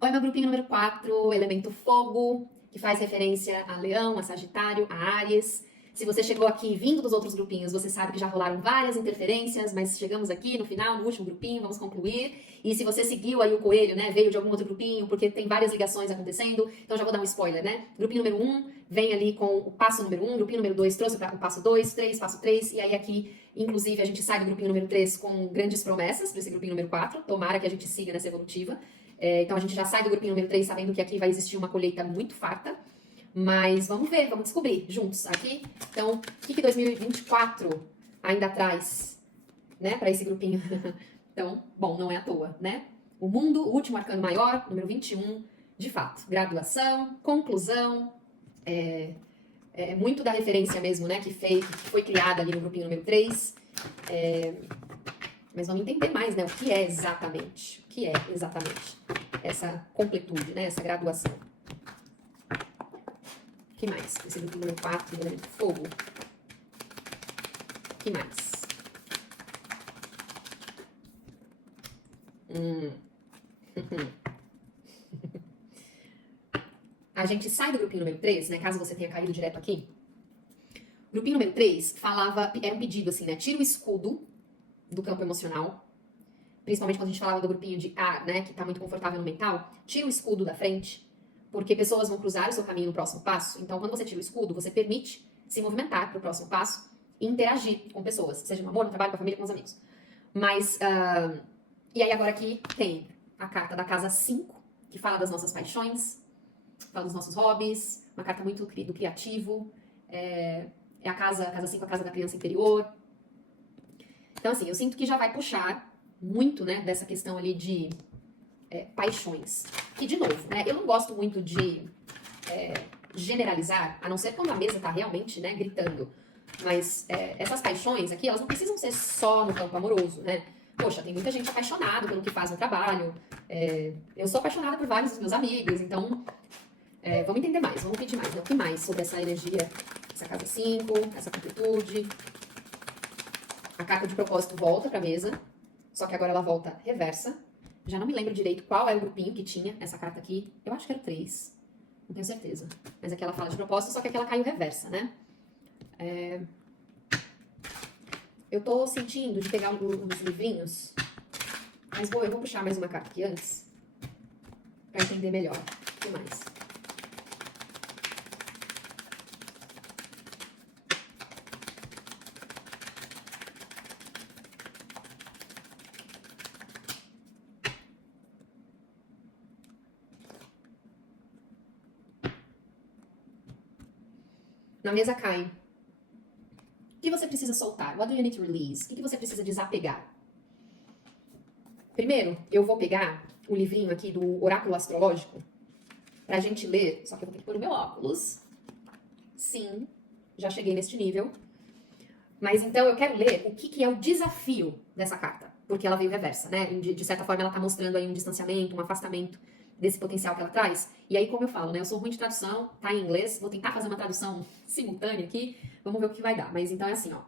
Oi, meu grupinho número 4, elemento fogo, que faz referência a Leão, a Sagitário, a Áries. Se você chegou aqui vindo dos outros grupinhos, você sabe que já rolaram várias interferências, mas chegamos aqui no final, no último grupinho, vamos concluir. E se você seguiu aí o coelho, né, veio de algum outro grupinho, porque tem várias ligações acontecendo, então já vou dar um spoiler, né? Grupinho número 1 vem ali com o passo número 1, grupinho número 2 trouxe o passo 2, 3, passo 3, e aí aqui, inclusive, a gente sai do grupinho número 3 com grandes promessas para esse grupinho número 4, tomara que a gente siga nessa evolutiva. Então a gente já sai do grupinho número 3 sabendo que aqui vai existir uma colheita muito farta. Mas vamos ver, vamos descobrir juntos aqui. Então, o que 2024 ainda traz, né, para esse grupinho? Então, bom, não é à toa, né? O mundo, o último arcano maior, número 21, de fato. Graduação, conclusão, muito da referência mesmo, né, que foi criada ali no grupinho número 3. Mas vamos entender mais, né, o que é exatamente essa completude, né, essa graduação. O que mais? Esse grupo número 4, do elemento fogo. O que mais? A gente sai do grupinho número 3, né? Caso você tenha caído direto aqui. O grupinho número 3 era um pedido assim, né? Tira o escudo do campo emocional. Principalmente quando a gente falava do grupinho de ar, né? Que tá muito confortável no mental. Tira o escudo da frente. Porque pessoas vão cruzar o seu caminho no próximo passo. Então, quando você tira o escudo, você permite se movimentar para o próximo passo e interagir com pessoas, seja no amor, no trabalho, com a família, com os amigos. Mas, e aí agora aqui tem a carta da casa 5, que fala das nossas paixões, fala dos nossos hobbies, uma carta muito do criativo, é a casa 5, a casa da criança interior. Então, assim, eu sinto que já vai puxar muito, né, dessa questão ali de paixões. Que, de novo, né, eu não gosto muito de generalizar, a não ser quando a mesa tá realmente, né, gritando. Mas essas paixões aqui, elas não precisam ser só no campo amoroso, né? Poxa, tem muita gente apaixonada pelo que faz no trabalho. Eu sou apaixonada por vários dos meus amigos, então vamos entender mais, vamos pedir mais, né? O que mais sobre essa energia, essa casa 5, essa completude. A carta de propósito volta pra mesa, só que agora ela volta reversa. Já não me lembro direito qual é o grupinho que tinha essa carta aqui. Eu acho que era o 3. Não tenho certeza. Mas aqui ela fala de propósito, só que aqui ela caiu reversa, né? Eu tô sentindo de pegar uns livrinhos. Mas eu vou puxar mais uma carta aqui antes. Pra entender melhor. O que mais? Na mesa cai. O que você precisa soltar? What do you need to release? O que você precisa desapegar? Primeiro, eu vou pegar o livrinho aqui do Oráculo Astrológico pra gente ler, só que eu vou ter que pôr o meu óculos. Sim, já cheguei neste nível. Mas então eu quero ler o que é o desafio dessa carta, porque ela veio reversa, né? De certa forma ela tá mostrando aí um distanciamento, um afastamento desse potencial que ela traz. E aí, como eu falo, né? Eu sou ruim de tradução, tá em inglês, vou tentar fazer uma tradução simultânea aqui, vamos ver o que vai dar. Mas então é assim, ó.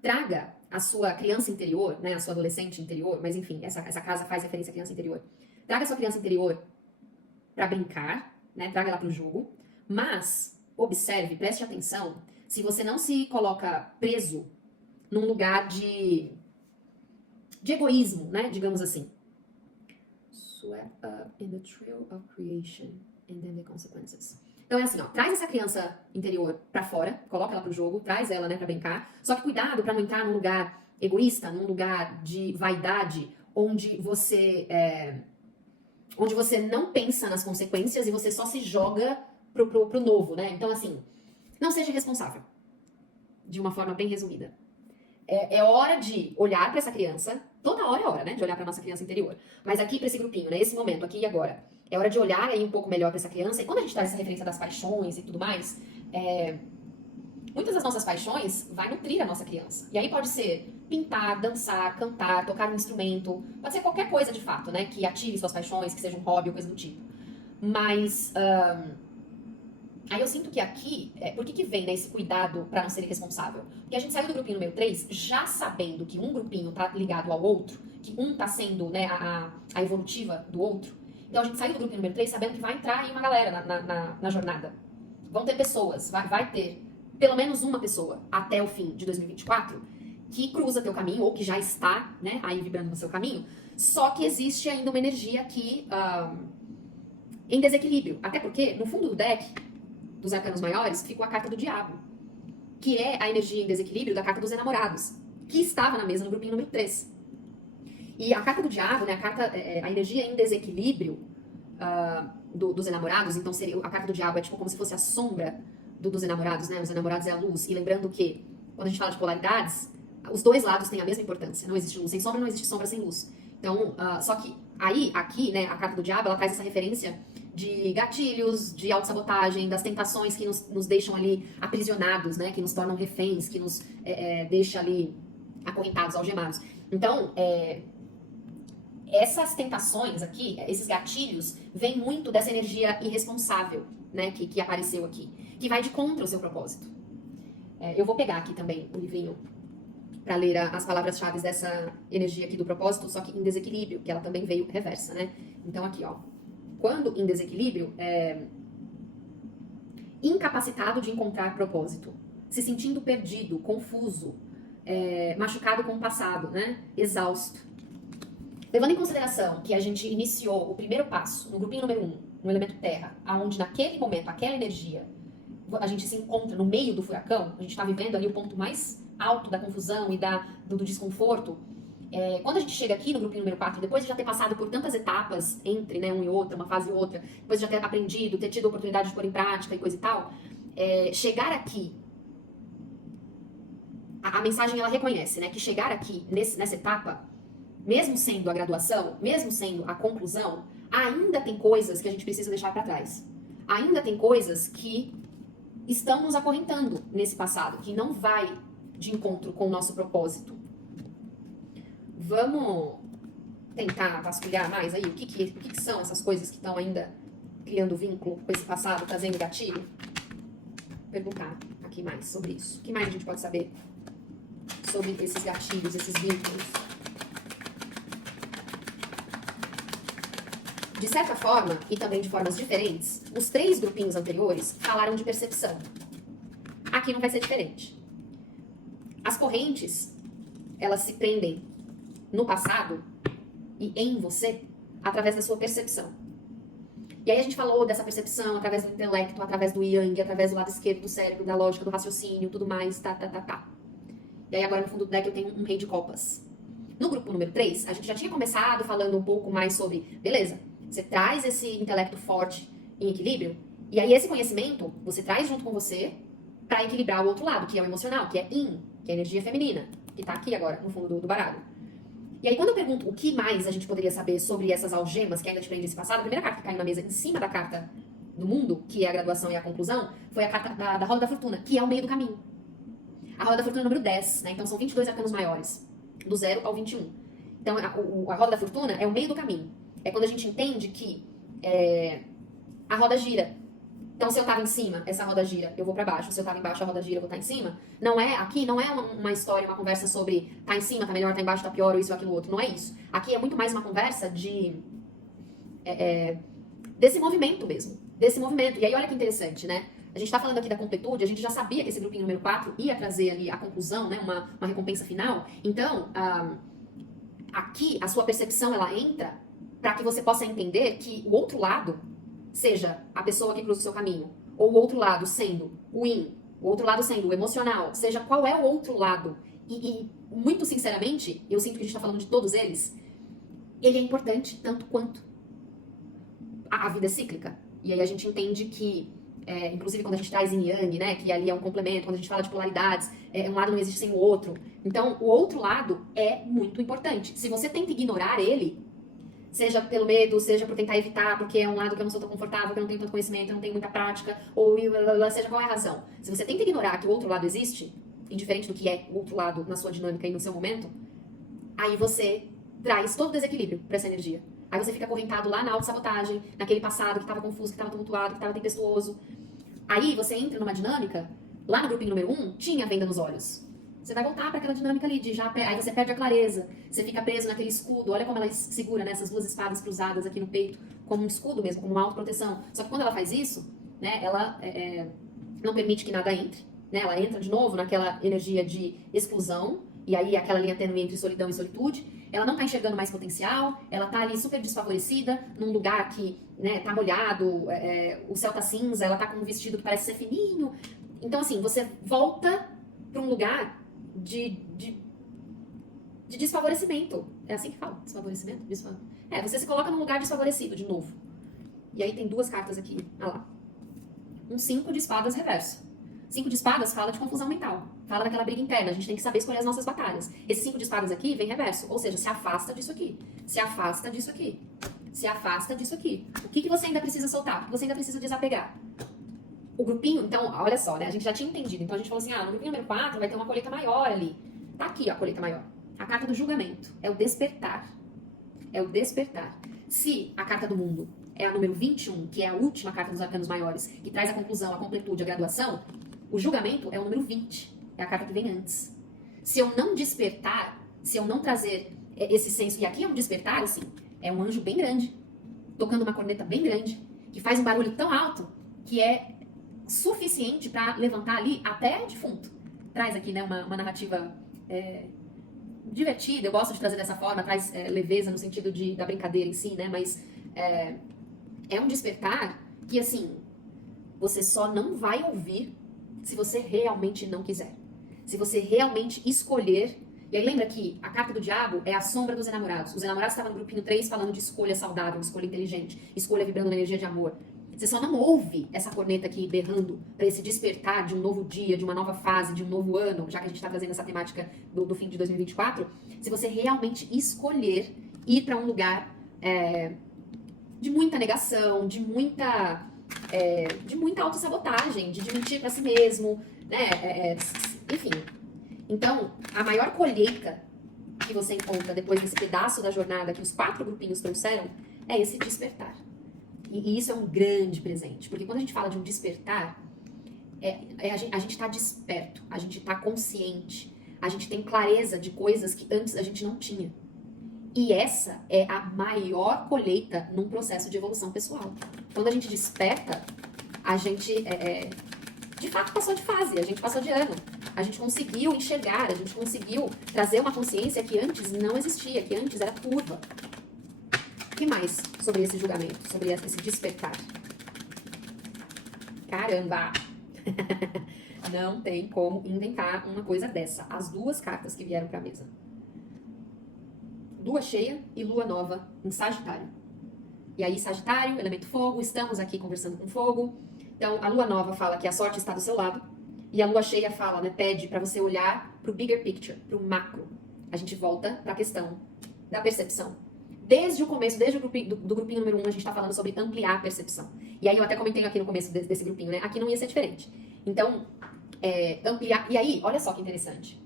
Traga a sua criança interior, né? A sua adolescente interior, mas enfim, essa casa faz referência à criança interior. Traga a sua criança interior pra brincar, né? Traga ela pro jogo, mas observe, preste atenção, se você não se coloca preso num lugar de egoísmo, né? Digamos assim. Swept up in the trail of creation and then the consequences. Então é assim, ó, traz essa criança interior pra fora, coloca ela pro jogo, traz ela, né, pra brincar, só que cuidado pra não entrar num lugar egoísta, num lugar de vaidade, onde você não pensa nas consequências e você só se joga pro novo, né? Então assim, não seja irresponsável, de uma forma bem resumida. é hora de olhar para essa criança, toda hora é hora, né, de olhar para nossa criança interior. Mas aqui para esse grupinho, né, esse momento, aqui e agora, é hora de olhar aí um pouco melhor para essa criança. E quando a gente traz essa referência das paixões e tudo mais, muitas das nossas paixões vai nutrir a nossa criança. E aí pode ser pintar, dançar, cantar, tocar um instrumento, pode ser qualquer coisa de fato, né, que ative suas paixões, que seja um hobby ou coisa do tipo. Mas aí eu sinto que aqui, por que vem, né, esse cuidado para não ser irresponsável? Porque a gente saiu do grupinho número 3 já sabendo que um grupinho tá ligado ao outro, que um tá sendo, né, a evolutiva do outro. Então a gente saiu do grupinho número 3 sabendo que vai entrar aí uma galera na jornada. Vão ter pessoas, vai ter pelo menos uma pessoa até o fim de 2024 que cruza teu caminho ou que já está, né, aí vibrando no seu caminho. Só que existe ainda uma energia aqui em desequilíbrio. Até porque no fundo do deck dos arcanos maiores, ficou a carta do diabo, que é a energia em desequilíbrio da carta dos enamorados, que estava na mesa no grupinho número 3. E a carta do diabo, né, a energia em desequilíbrio dos enamorados, então seria, a carta do diabo é tipo como se fosse a sombra dos enamorados, né, os enamorados é a luz, e lembrando que, quando a gente fala de polaridades, os dois lados têm a mesma importância, não existe luz sem sombra, não existe sombra sem luz. Então, só que aí, aqui, né, a carta do diabo, ela traz essa referência de gatilhos, de autossabotagem, das tentações que nos deixam ali aprisionados, né? Que nos tornam reféns, que nos deixa ali acorrentados, algemados. Então, essas tentações aqui, esses gatilhos, vêm muito dessa energia irresponsável, né? Que apareceu aqui, que vai de contra o seu propósito. Eu vou pegar aqui também o livrinho para ler as palavras-chave dessa energia aqui do propósito, só que em desequilíbrio, que ela também veio reversa, né? Então aqui, ó. Quando em desequilíbrio, incapacitado de encontrar propósito, se sentindo perdido, confuso, machucado com o passado, né? Exausto. Levando em consideração que a gente iniciou o primeiro passo no grupinho número 1, no elemento terra, aonde naquele momento, aquela energia, a gente se encontra no meio do furacão, a gente está vivendo ali o ponto mais alto da confusão e do desconforto. Quando a gente chega aqui no grupinho número 4, depois de já ter passado por tantas etapas entre, né, um e outro, uma fase e outra, depois de já ter aprendido, ter tido a oportunidade de pôr em prática e coisa e tal, chegar aqui, a mensagem ela reconhece, né, que chegar aqui nessa etapa, mesmo sendo a graduação, mesmo sendo a conclusão, ainda tem coisas que a gente precisa deixar para trás. Ainda tem coisas que estão nos acorrentando nesse passado, que não vai de encontro com o nosso propósito. Vamos tentar vasculhar mais aí o que são essas coisas que estão ainda criando vínculo com esse passado, trazendo gatilho? Perguntar aqui mais sobre isso. O que mais a gente pode saber sobre esses gatilhos, esses vínculos? De certa forma, e também de formas diferentes, os 3 grupinhos anteriores falaram de percepção. Aqui não vai ser diferente. As correntes, elas se prendem no passado e em você através da sua percepção. E aí a gente falou dessa percepção através do intelecto, através do yang, através do lado esquerdo do cérebro, da lógica, do raciocínio, tudo mais, tá. E aí agora no fundo do deck eu tenho um rei de copas. No grupo número 3, a gente já tinha começado falando um pouco mais sobre, beleza, você traz esse intelecto forte em equilíbrio, e aí esse conhecimento você traz junto com você para equilibrar o outro lado, que é o emocional, que é yin, que é a energia feminina, que tá aqui agora no fundo do baralho. E aí, quando eu pergunto o que mais a gente poderia saber sobre essas algemas que ainda te prendem esse passado, a primeira carta que caiu na mesa em cima da carta do mundo, que é a graduação e a conclusão, foi a carta da Roda da Fortuna, que é o meio do caminho. A Roda da Fortuna é o número 10, né? Então são 22 arcanos maiores, do 0 ao 21. Então a Roda da Fortuna é o meio do caminho. É quando a gente entende que a roda gira. Então, se eu tava em cima, essa roda gira, eu vou pra baixo. Se eu tava embaixo, a roda gira, eu vou estar em cima. Aqui não é uma história, uma conversa sobre tá em cima, tá melhor, tá embaixo, tá pior, ou isso ou aquilo outro. Não é isso. Aqui é muito mais uma conversa desse movimento mesmo. Desse movimento. E aí, olha que interessante, né? A gente tá falando aqui da completude, a gente já sabia que esse grupinho número 4 ia trazer ali a conclusão, né? Uma recompensa final. Então, aqui, a sua percepção, ela entra para que você possa entender que o outro lado, seja a pessoa que cruza o seu caminho, ou o outro lado sendo o yin, o outro lado sendo o emocional, seja qual é o outro lado, e muito sinceramente, eu sinto que a gente está falando de todos eles, ele é importante tanto quanto. A vida é cíclica. E aí a gente entende que inclusive quando a gente traz yin yang, né, que ali é um complemento, quando a gente fala de polaridades, um lado não existe sem o outro. Então, o outro lado é muito importante. Se você tenta ignorar ele, seja pelo medo, seja por tentar evitar, porque é um lado que eu não sou tão confortável, que eu não tenho tanto conhecimento, eu não tenho muita prática, ou seja qual é a razão. Se você tenta ignorar que o outro lado existe, indiferente do que é o outro lado na sua dinâmica e no seu momento, aí você traz todo o desequilíbrio para essa energia. Aí você fica acorrentado lá na autossabotagem, naquele passado que estava confuso, que estava tumultuado, que estava tempestuoso. Aí você entra numa dinâmica, lá no grupinho número 1, tinha venda nos olhos. Você vai voltar para aquela dinâmica ali, aí você perde a clareza, você fica preso naquele escudo, olha como ela segura, né, essas duas espadas cruzadas aqui no peito, como um escudo mesmo, como uma autoproteção. Só que quando ela faz isso, né, ela não permite que nada entre, né, ela entra de novo naquela energia de exclusão, e aí aquela linha tênue entre solidão e solitude, ela não tá enxergando mais potencial, ela tá ali super desfavorecida, num lugar que, né, tá molhado, o céu tá cinza, ela tá com um vestido que parece ser fininho. Então, assim, você volta para um lugar de desfavorecimento. É assim que fala? Desfavorecimento? Você se coloca num lugar desfavorecido, de novo. E aí tem duas cartas aqui, olha lá. Um 5 de espadas reverso. 5 de espadas fala de confusão mental. Fala daquela briga interna. A gente tem que saber escolher as nossas batalhas. Esse 5 de espadas aqui vem reverso. Ou seja, se afasta disso aqui. Se afasta disso aqui. Se afasta disso aqui. O que você ainda precisa soltar? O que você ainda precisa desapegar? O grupinho, então, olha só, né? A gente já tinha entendido. Então a gente falou assim, no grupinho número 4 vai ter uma colheita maior ali. Tá aqui, ó, a colheita maior. A carta do julgamento. É o despertar. É o despertar. Se a carta do mundo é a número 21, que é a última carta dos arcanos maiores, que traz a conclusão, a completude, a graduação, o julgamento é o número 20. É a carta que vem antes. Se eu não despertar, se eu não trazer esse senso, e aqui é um despertar, assim, é um anjo bem grande, tocando uma corneta bem grande, que faz um barulho tão alto que é suficiente para levantar ali até defunto. Traz aqui, né, uma narrativa divertida, eu gosto de trazer dessa forma, traz leveza no sentido da brincadeira em si, né, mas é um despertar que, assim, você só não vai ouvir se você realmente não quiser. Se você realmente escolher. E aí lembra que a carta do diabo é a sombra dos enamorados. Os enamorados estavam no grupinho 3 falando de escolha saudável, escolha inteligente, escolha vibrando na energia de amor. Você só não ouve essa corneta aqui berrando para esse despertar de um novo dia, de uma nova fase, de um novo ano, já que a gente está trazendo essa temática do fim de 2024, se você realmente escolher ir para um lugar de muita negação, de muita autossabotagem, de mentir para si mesmo, né? Enfim. Então, a maior colheita que você encontra depois desse pedaço da jornada que os 4 grupinhos trouxeram é esse despertar. E isso é um grande presente, porque quando a gente fala de um despertar, a gente está desperto, a gente está consciente, a gente tem clareza de coisas que antes a gente não tinha. E essa é a maior colheita num processo de evolução pessoal. Quando a gente desperta, a gente, de fato, passou de fase, a gente passou de ano. A gente conseguiu enxergar, a gente conseguiu trazer uma consciência que antes não existia, que antes era turva. O que mais sobre esse julgamento, sobre esse despertar? Caramba! Não tem como inventar uma coisa dessa. As duas cartas que vieram para a mesa. Lua cheia e lua nova em Sagitário. E aí, Sagitário, elemento fogo, estamos aqui conversando com fogo. Então, a lua nova fala que a sorte está do seu lado. E a lua cheia fala, né, pede para você olhar para o bigger picture, para o macro. A gente volta para a questão da percepção. Desde o começo, desde do grupinho número 1, a gente está falando sobre ampliar a percepção. E aí eu até comentei aqui no começo desse grupinho, né? Aqui não ia ser diferente. Então, ampliar... E aí, olha só que interessante.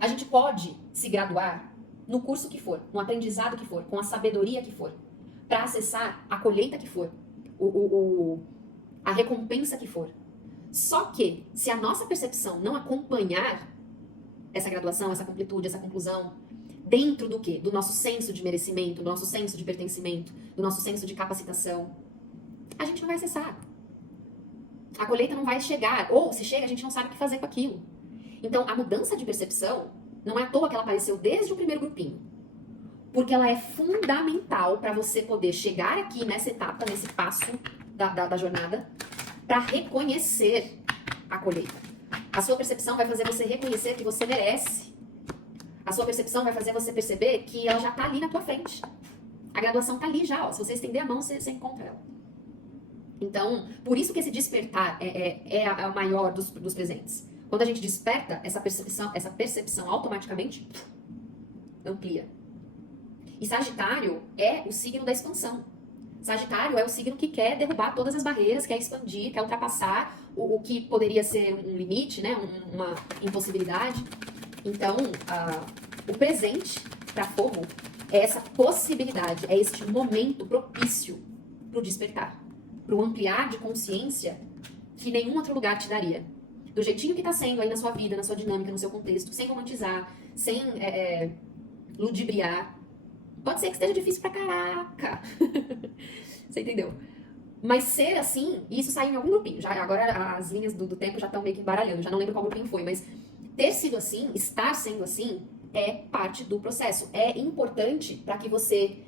A gente pode se graduar no curso que for, no aprendizado que for, com a sabedoria que for, para acessar a colheita que for, a recompensa que for. Só que, se a nossa percepção não acompanhar essa graduação, essa completude, essa conclusão, dentro do quê? Do nosso senso de merecimento, do nosso senso de pertencimento, do nosso senso de capacitação, a gente não vai acessar. A colheita não vai chegar, ou se chega, a gente não sabe o que fazer com aquilo. Então, a mudança de percepção, não é à toa que ela apareceu desde o primeiro grupinho. Porque ela é fundamental para você poder chegar aqui nessa etapa, nesse passo da jornada, para reconhecer a colheita. A sua percepção vai fazer você reconhecer que você merece. A sua percepção vai fazer você perceber que ela já está ali na tua frente. A graduação está ali já, ó. Se você estender a mão, você encontra ela. Então, por isso que esse despertar é o maior dos presentes. Quando a gente desperta, essa percepção automaticamente amplia. E Sagitário é o signo da expansão. Sagitário é o signo que quer derrubar todas as barreiras, quer expandir, quer ultrapassar o que poderia ser um limite, né? Uma impossibilidade. Então, o presente para Fogo é essa possibilidade, é este momento propício para o despertar, para o ampliar de consciência que nenhum outro lugar te daria. Do jeitinho que está sendo aí na sua vida, na sua dinâmica, no seu contexto, sem romantizar, sem ludibriar. Pode ser que esteja difícil pra caraca. Você entendeu? Mas ser assim, e isso saiu em algum grupinho. Já, agora as linhas do tempo já estão meio que embaralhando, já não lembro qual grupinho foi, mas ter sido assim, estar sendo assim, é parte do processo. É importante para que você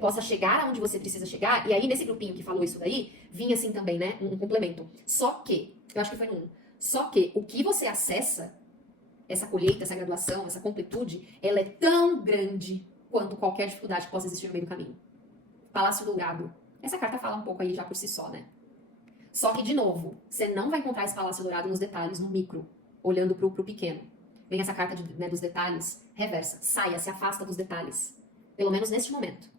possa chegar aonde você precisa chegar. E aí, nesse grupinho que falou isso daí, vinha assim também, né? Um complemento. Só que, eu acho que foi no 1. Só que o que você acessa, essa colheita, essa graduação, essa completude, ela é tão grande quanto qualquer dificuldade que possa existir no meio do caminho. Palácio Dourado. Essa carta fala um pouco aí já por si só, né? Só que, de novo, você não vai encontrar esse Palácio Dourado nos detalhes, no micro, olhando pro pequeno. Vem essa carta dos detalhes, reversa. Saia, se afasta dos detalhes. Pelo menos neste momento.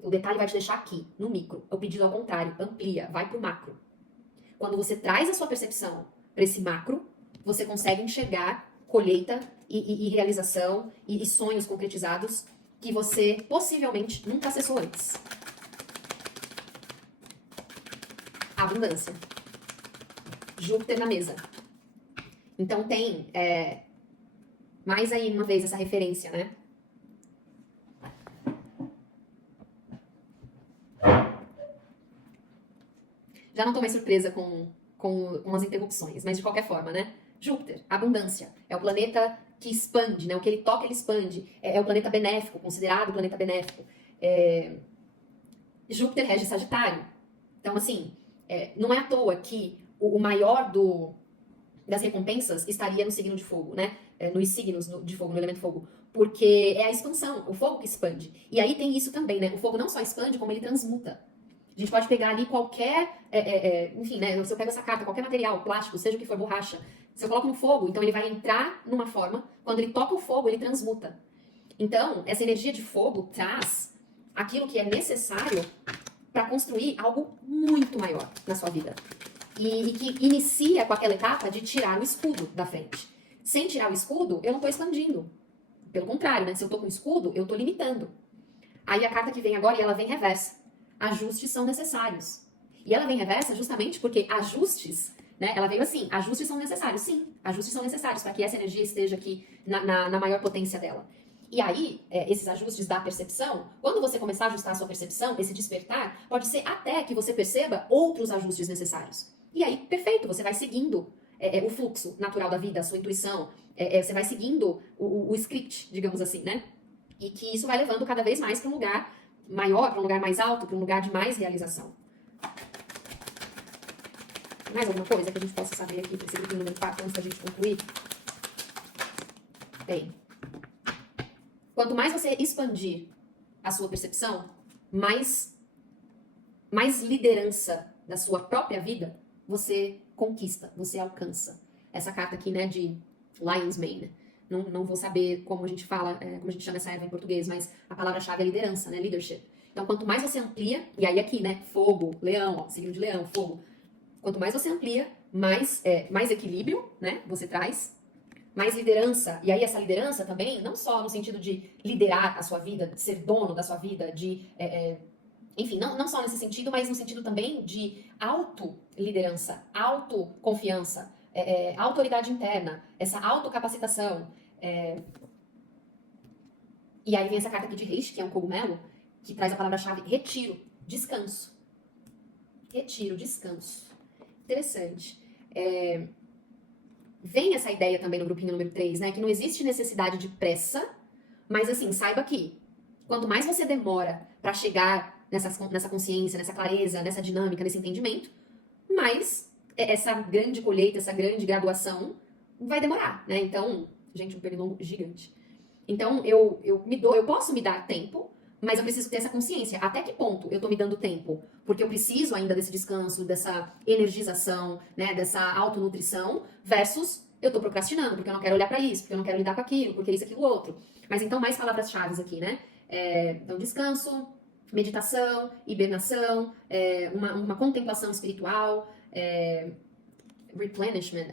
O detalhe vai te deixar aqui, no micro. O pedido ao contrário, amplia, vai pro macro. Quando você traz a sua percepção para esse macro, você consegue enxergar colheita e realização e sonhos concretizados que você possivelmente nunca acessou antes. Abundância. Júpiter na mesa. Então tem, mais aí uma vez essa referência, né? Já não tô mais surpresa com as interrupções, mas de qualquer forma, né? Júpiter, abundância. É o planeta que expande, né? O que ele toca, ele expande. É o planeta benéfico, considerado planeta benéfico. Júpiter rege Sagitário. Então, assim, não é à toa que o maior das recompensas estaria no signo de fogo, né? Nos signos de fogo, no elemento fogo. Porque é a expansão, o fogo que expande. E aí tem isso também, né? O fogo não só expande, como ele transmuta. A gente pode pegar ali qualquer, enfim, né? Se eu pego essa carta, qualquer material, plástico, seja o que for, borracha, se eu coloco no fogo, então ele vai entrar numa forma, quando ele toca o fogo, ele transmuta. Então, essa energia de fogo traz aquilo que é necessário para construir algo muito maior na sua vida. E que inicia com aquela etapa de tirar o escudo da frente. Sem tirar o escudo, eu não estou expandindo. Pelo contrário, né? Se eu estou com o escudo, eu estou limitando. Aí a carta que vem agora, e ela vem reversa. Ajustes são necessários. E ela vem reversa justamente porque ajustes, né? Ela veio assim, ajustes são necessários. Sim, ajustes são necessários para que essa energia esteja aqui na maior potência dela. E aí, esses ajustes da percepção, quando você começar a ajustar a sua percepção, esse despertar, pode ser até que você perceba outros ajustes necessários. E aí, perfeito, você vai seguindo o fluxo natural da vida, a sua intuição, você vai seguindo o script, digamos assim, né? E que isso vai levando cada vez mais para um lugar maior, para um lugar mais alto, para um lugar de mais realização. Mais alguma coisa que a gente possa saber aqui para esse grupo número 4 antes da gente concluir? Bem, quanto mais você expandir a sua percepção, mais liderança da sua própria vida você conquista, você alcança. Essa carta aqui, né, de Lion's Mane. Não vou saber como a gente fala, como a gente chama essa erva em português, mas a palavra-chave é liderança, né, leadership. Então, quanto mais você amplia, e aí aqui, né, fogo, leão, ó, signo de leão, fogo. Quanto mais você amplia, mais equilíbrio, né, você traz, mais liderança. E aí essa liderança também, não só no sentido de liderar a sua vida, de ser dono da sua vida, de enfim, não só nesse sentido, mas no sentido também de autoliderança, autoconfiança, autoridade interna, essa autocapacitação. E aí vem essa carta aqui de Reishi, que é um cogumelo, que traz a palavra-chave retiro, descanso. Retiro, descanso. Interessante. Vem essa ideia também no grupinho número 3, né? Que não existe necessidade de pressa, mas assim, saiba que quanto mais você demora para chegar nessa consciência, nessa clareza, nessa dinâmica, nesse entendimento, mais essa grande colheita, essa grande graduação vai demorar, né? Então, gente, um pernilongo gigante. Então, eu posso me dar tempo, Mas eu preciso ter essa consciência. Até que ponto eu tô me dando tempo? Porque eu preciso ainda desse descanso, dessa energização, né, dessa autonutrição, versus eu tô procrastinando, porque eu não quero olhar pra isso, porque eu não quero lidar com aquilo, porque isso, aquilo, outro. Mas então, mais palavras-chave aqui, né? Então, descanso, meditação, hibernação, uma contemplação espiritual, replenishment,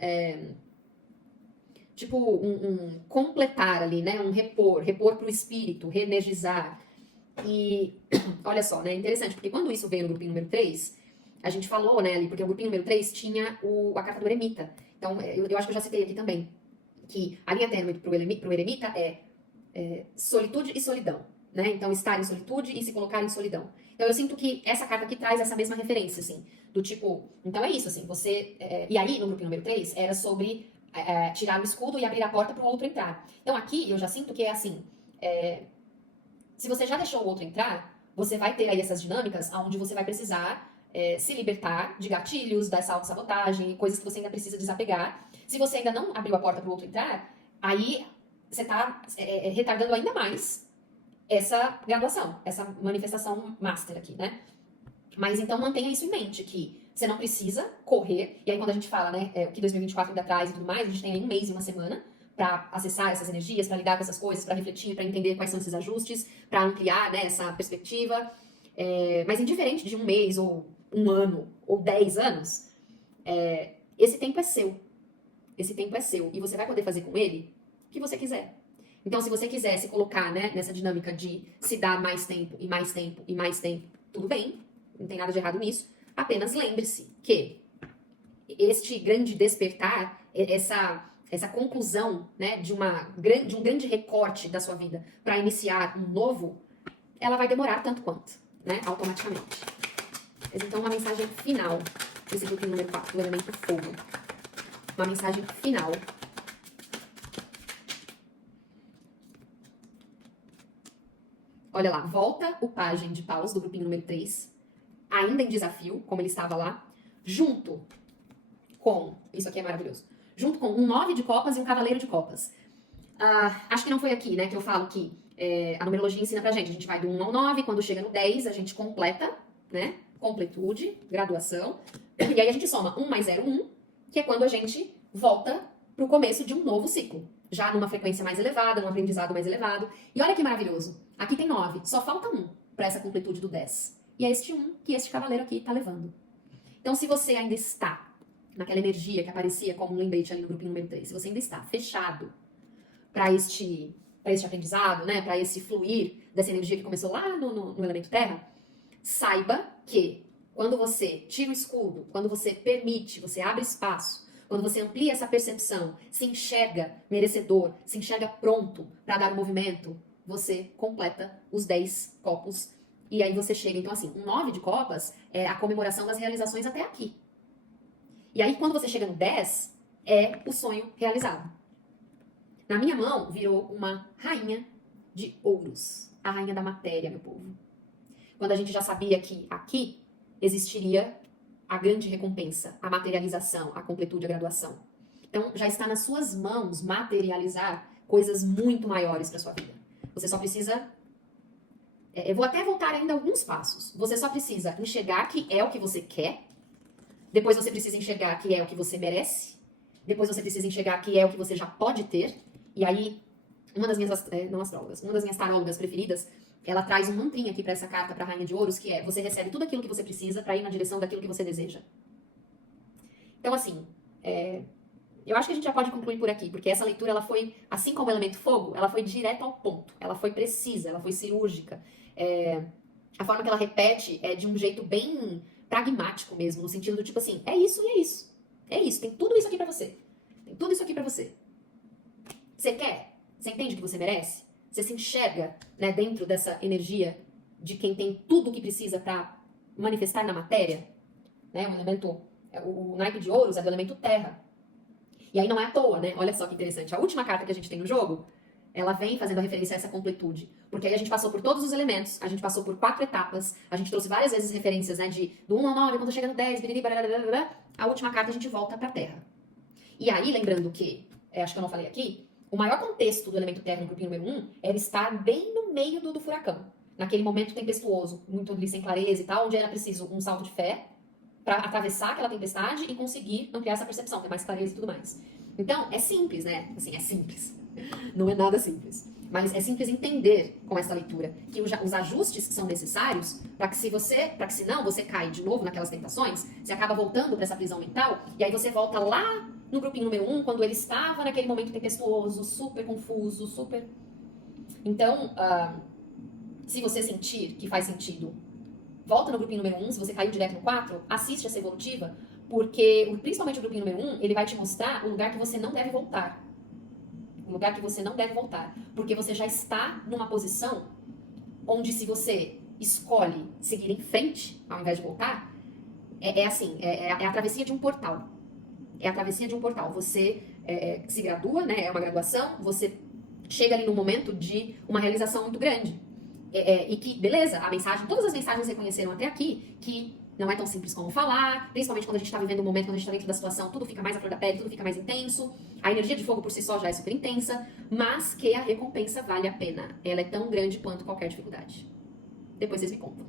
tipo um completar ali, né? Um repor pro espírito, reenergizar. E olha só, né? Interessante, porque quando isso veio no grupinho número 3, a gente falou, né, ali, porque o grupinho número 3 tinha a carta do eremita. Então, eu acho que eu já citei aqui também, que a linha tênue pro eremita é solitude e solidão, né? Então, estar em solitude e se colocar em solidão. Então, eu sinto que essa carta aqui traz essa mesma referência, assim, do tipo, então é isso, assim, você... e aí, no grupinho número 3, era sobre tirar o escudo e abrir a porta para o outro entrar. Então, aqui, eu já sinto que é assim, se você já deixou o outro entrar, você vai ter aí essas dinâmicas onde você vai precisar se libertar de gatilhos, dessa autossabotagem, coisas que você ainda precisa desapegar. Se você ainda não abriu a porta para o outro entrar, aí você está retardando ainda mais essa graduação, essa manifestação master aqui, né? Mas então mantenha isso em mente, que você não precisa correr, e aí quando a gente fala, né, o que 2024 ainda traz e tudo mais, a gente tem aí um mês e uma semana para acessar essas energias, para lidar com essas coisas, para refletir, para entender quais são esses ajustes, para ampliar, né, essa perspectiva. Mas indiferente de um mês, ou um ano, ou 10 anos, esse tempo é seu. Esse tempo é seu. E você vai poder fazer com ele o que você quiser. Então, se você quiser se colocar, né, nessa dinâmica de se dar mais tempo, e mais tempo, e mais tempo, tudo bem, não tem nada de errado nisso. Apenas lembre-se que este grande despertar, essa conclusão, né, de um grande recorte da sua vida para iniciar um novo, ela vai demorar tanto quanto, né, automaticamente. Mas então, uma mensagem final desse grupinho número 4, do elemento fogo. Uma mensagem final. Olha lá, volta o pajem de paus do grupinho número 3, ainda em desafio, como ele estava lá, junto com, isso aqui é maravilhoso, junto com um 9 de copas e um cavaleiro de copas. Acho que não foi aqui, né, que eu falo que a numerologia ensina pra gente. A gente vai do 1 ao 9, quando chega no 10, a gente completa, né, completude, graduação, e aí a gente soma 1 mais 0, 1, que é quando a gente volta pro começo de um novo ciclo, já numa frequência mais elevada, num aprendizado mais elevado. E olha que maravilhoso, aqui tem 9, só falta 1 para essa completude do 10. E é este 1 que este cavaleiro aqui tá levando. Então, se você ainda está naquela energia que aparecia como um lembrete ali no grupinho número 3, se você ainda está fechado para este aprendizado, né, para esse fluir dessa energia que começou lá no elemento terra, saiba que quando você tira o escudo, quando você permite, você abre espaço, quando você amplia essa percepção, se enxerga merecedor, se enxerga pronto para dar o movimento, você completa os 10 copos. E aí você chega, então assim, um 9 de copas é a comemoração das realizações até aqui. E aí quando você chega no 10, é o sonho realizado. Na minha mão virou uma rainha de ouros, a rainha da matéria, meu povo. Quando a gente já sabia que aqui existiria a grande recompensa, a materialização, a completude, a graduação. Então já está nas suas mãos materializar coisas muito maiores para sua vida. Você só precisa... eu vou até voltar ainda alguns passos. Você só precisa enxergar que é o que você quer. Depois você precisa enxergar que é o que você merece. Depois você precisa enxergar que é o que você já pode ter. E aí, uma das minhas, não astrólogas, uma das minhas tarólogas preferidas, ela traz um mantrinha aqui para essa carta, para a Rainha de Ouros, que é: você recebe tudo aquilo que você precisa para ir na direção daquilo que você deseja. Então, assim, eu acho que a gente já pode concluir por aqui, porque essa leitura, ela foi, assim como o elemento fogo, ela foi direto ao ponto, ela foi precisa, ela foi cirúrgica. A forma que ela repete é de um jeito bem pragmático mesmo, no sentido do tipo assim, é isso e é isso. É isso, tem tudo isso aqui pra você. Tem tudo isso aqui pra você. Você quer? Você entende que você merece? Você se enxerga, né, dentro dessa energia de quem tem tudo o que precisa pra manifestar na matéria? Né, o elemento, o naipe de ouros é do elemento terra. E aí não é à toa, né? Olha só que interessante. A última carta que a gente tem no jogo, ela vem fazendo a referência a essa completude. Porque aí a gente passou por todos os elementos, a gente passou por 4 etapas, a gente trouxe várias vezes referências, né, do 1 ao 9, quando chega no 10, biriri, barará, a última carta a gente volta pra Terra. E aí, lembrando que, acho que eu não falei aqui, o maior contexto do elemento Terra no grupinho número 1 era estar bem no meio do furacão. naquele momento tempestuoso, muito ali sem clareza e tal, onde era preciso um salto de fé para atravessar aquela tempestade e conseguir ampliar essa percepção, ter mais clareza e tudo mais. Então, é simples, né? Assim, é simples. Não é nada simples. Mas é simples entender com essa leitura que os ajustes que são necessários para que senão você cai de novo naquelas tentações, você acaba voltando para essa prisão mental e aí você volta lá no grupinho número 1, quando ele estava naquele momento tempestuoso, super confuso, super... Então, se você sentir que faz sentido, volta no grupinho número 1, se você caiu direto no 4, assiste essa evolutiva, porque principalmente o grupinho número 1, ele vai te mostrar o lugar que você não deve voltar. Um lugar que você não deve voltar. Porque você já está numa posição onde, se você escolhe seguir em frente, ao invés de voltar, é a travessia de um portal. É a travessia de um portal. Você se gradua, né? É uma graduação, você chega ali num momento de uma realização muito grande. E que, beleza, todas as mensagens reconheceram até aqui que não é tão simples como falar, principalmente quando a gente está vivendo um momento, quando a gente está dentro da situação, tudo fica mais à flor da pele, tudo fica mais intenso. A energia de fogo por si só já é super intensa, mas que a recompensa vale a pena. Ela é tão grande quanto qualquer dificuldade. Depois vocês me contam.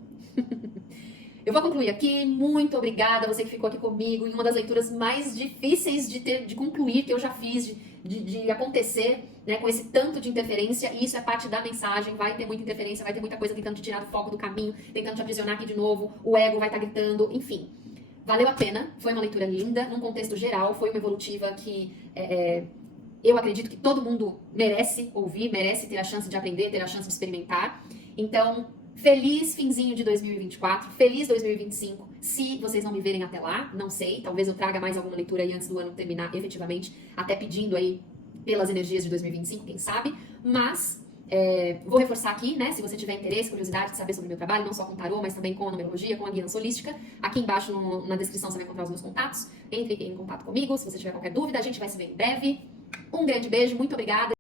Eu vou concluir aqui. Muito obrigada a você que ficou aqui comigo em uma das leituras mais difíceis de concluir que eu já fiz, de acontecer, né, com esse tanto de interferência, e isso é parte da mensagem. Vai ter muita interferência, vai ter muita coisa tentando te tirar do foco do caminho, tentando te aprisionar aqui de novo, o ego vai estar gritando, enfim. Valeu a pena, foi uma leitura linda, num contexto geral, foi uma evolutiva que eu acredito que todo mundo merece ouvir, merece ter a chance de aprender, ter a chance de experimentar. Então, feliz finzinho de 2024, feliz 2025, se vocês não me verem até lá, não sei, talvez eu traga mais alguma leitura aí antes do ano terminar efetivamente, até pedindo aí pelas energias de 2025, quem sabe, mas vou reforçar aqui, né, se você tiver interesse, curiosidade de saber sobre o meu trabalho, não só com tarô, mas também com a numerologia, com a guiança holística, aqui embaixo na descrição você vai encontrar os meus contatos, entre em contato comigo, se você tiver qualquer dúvida, a gente vai se ver em breve, um grande beijo, muito obrigada.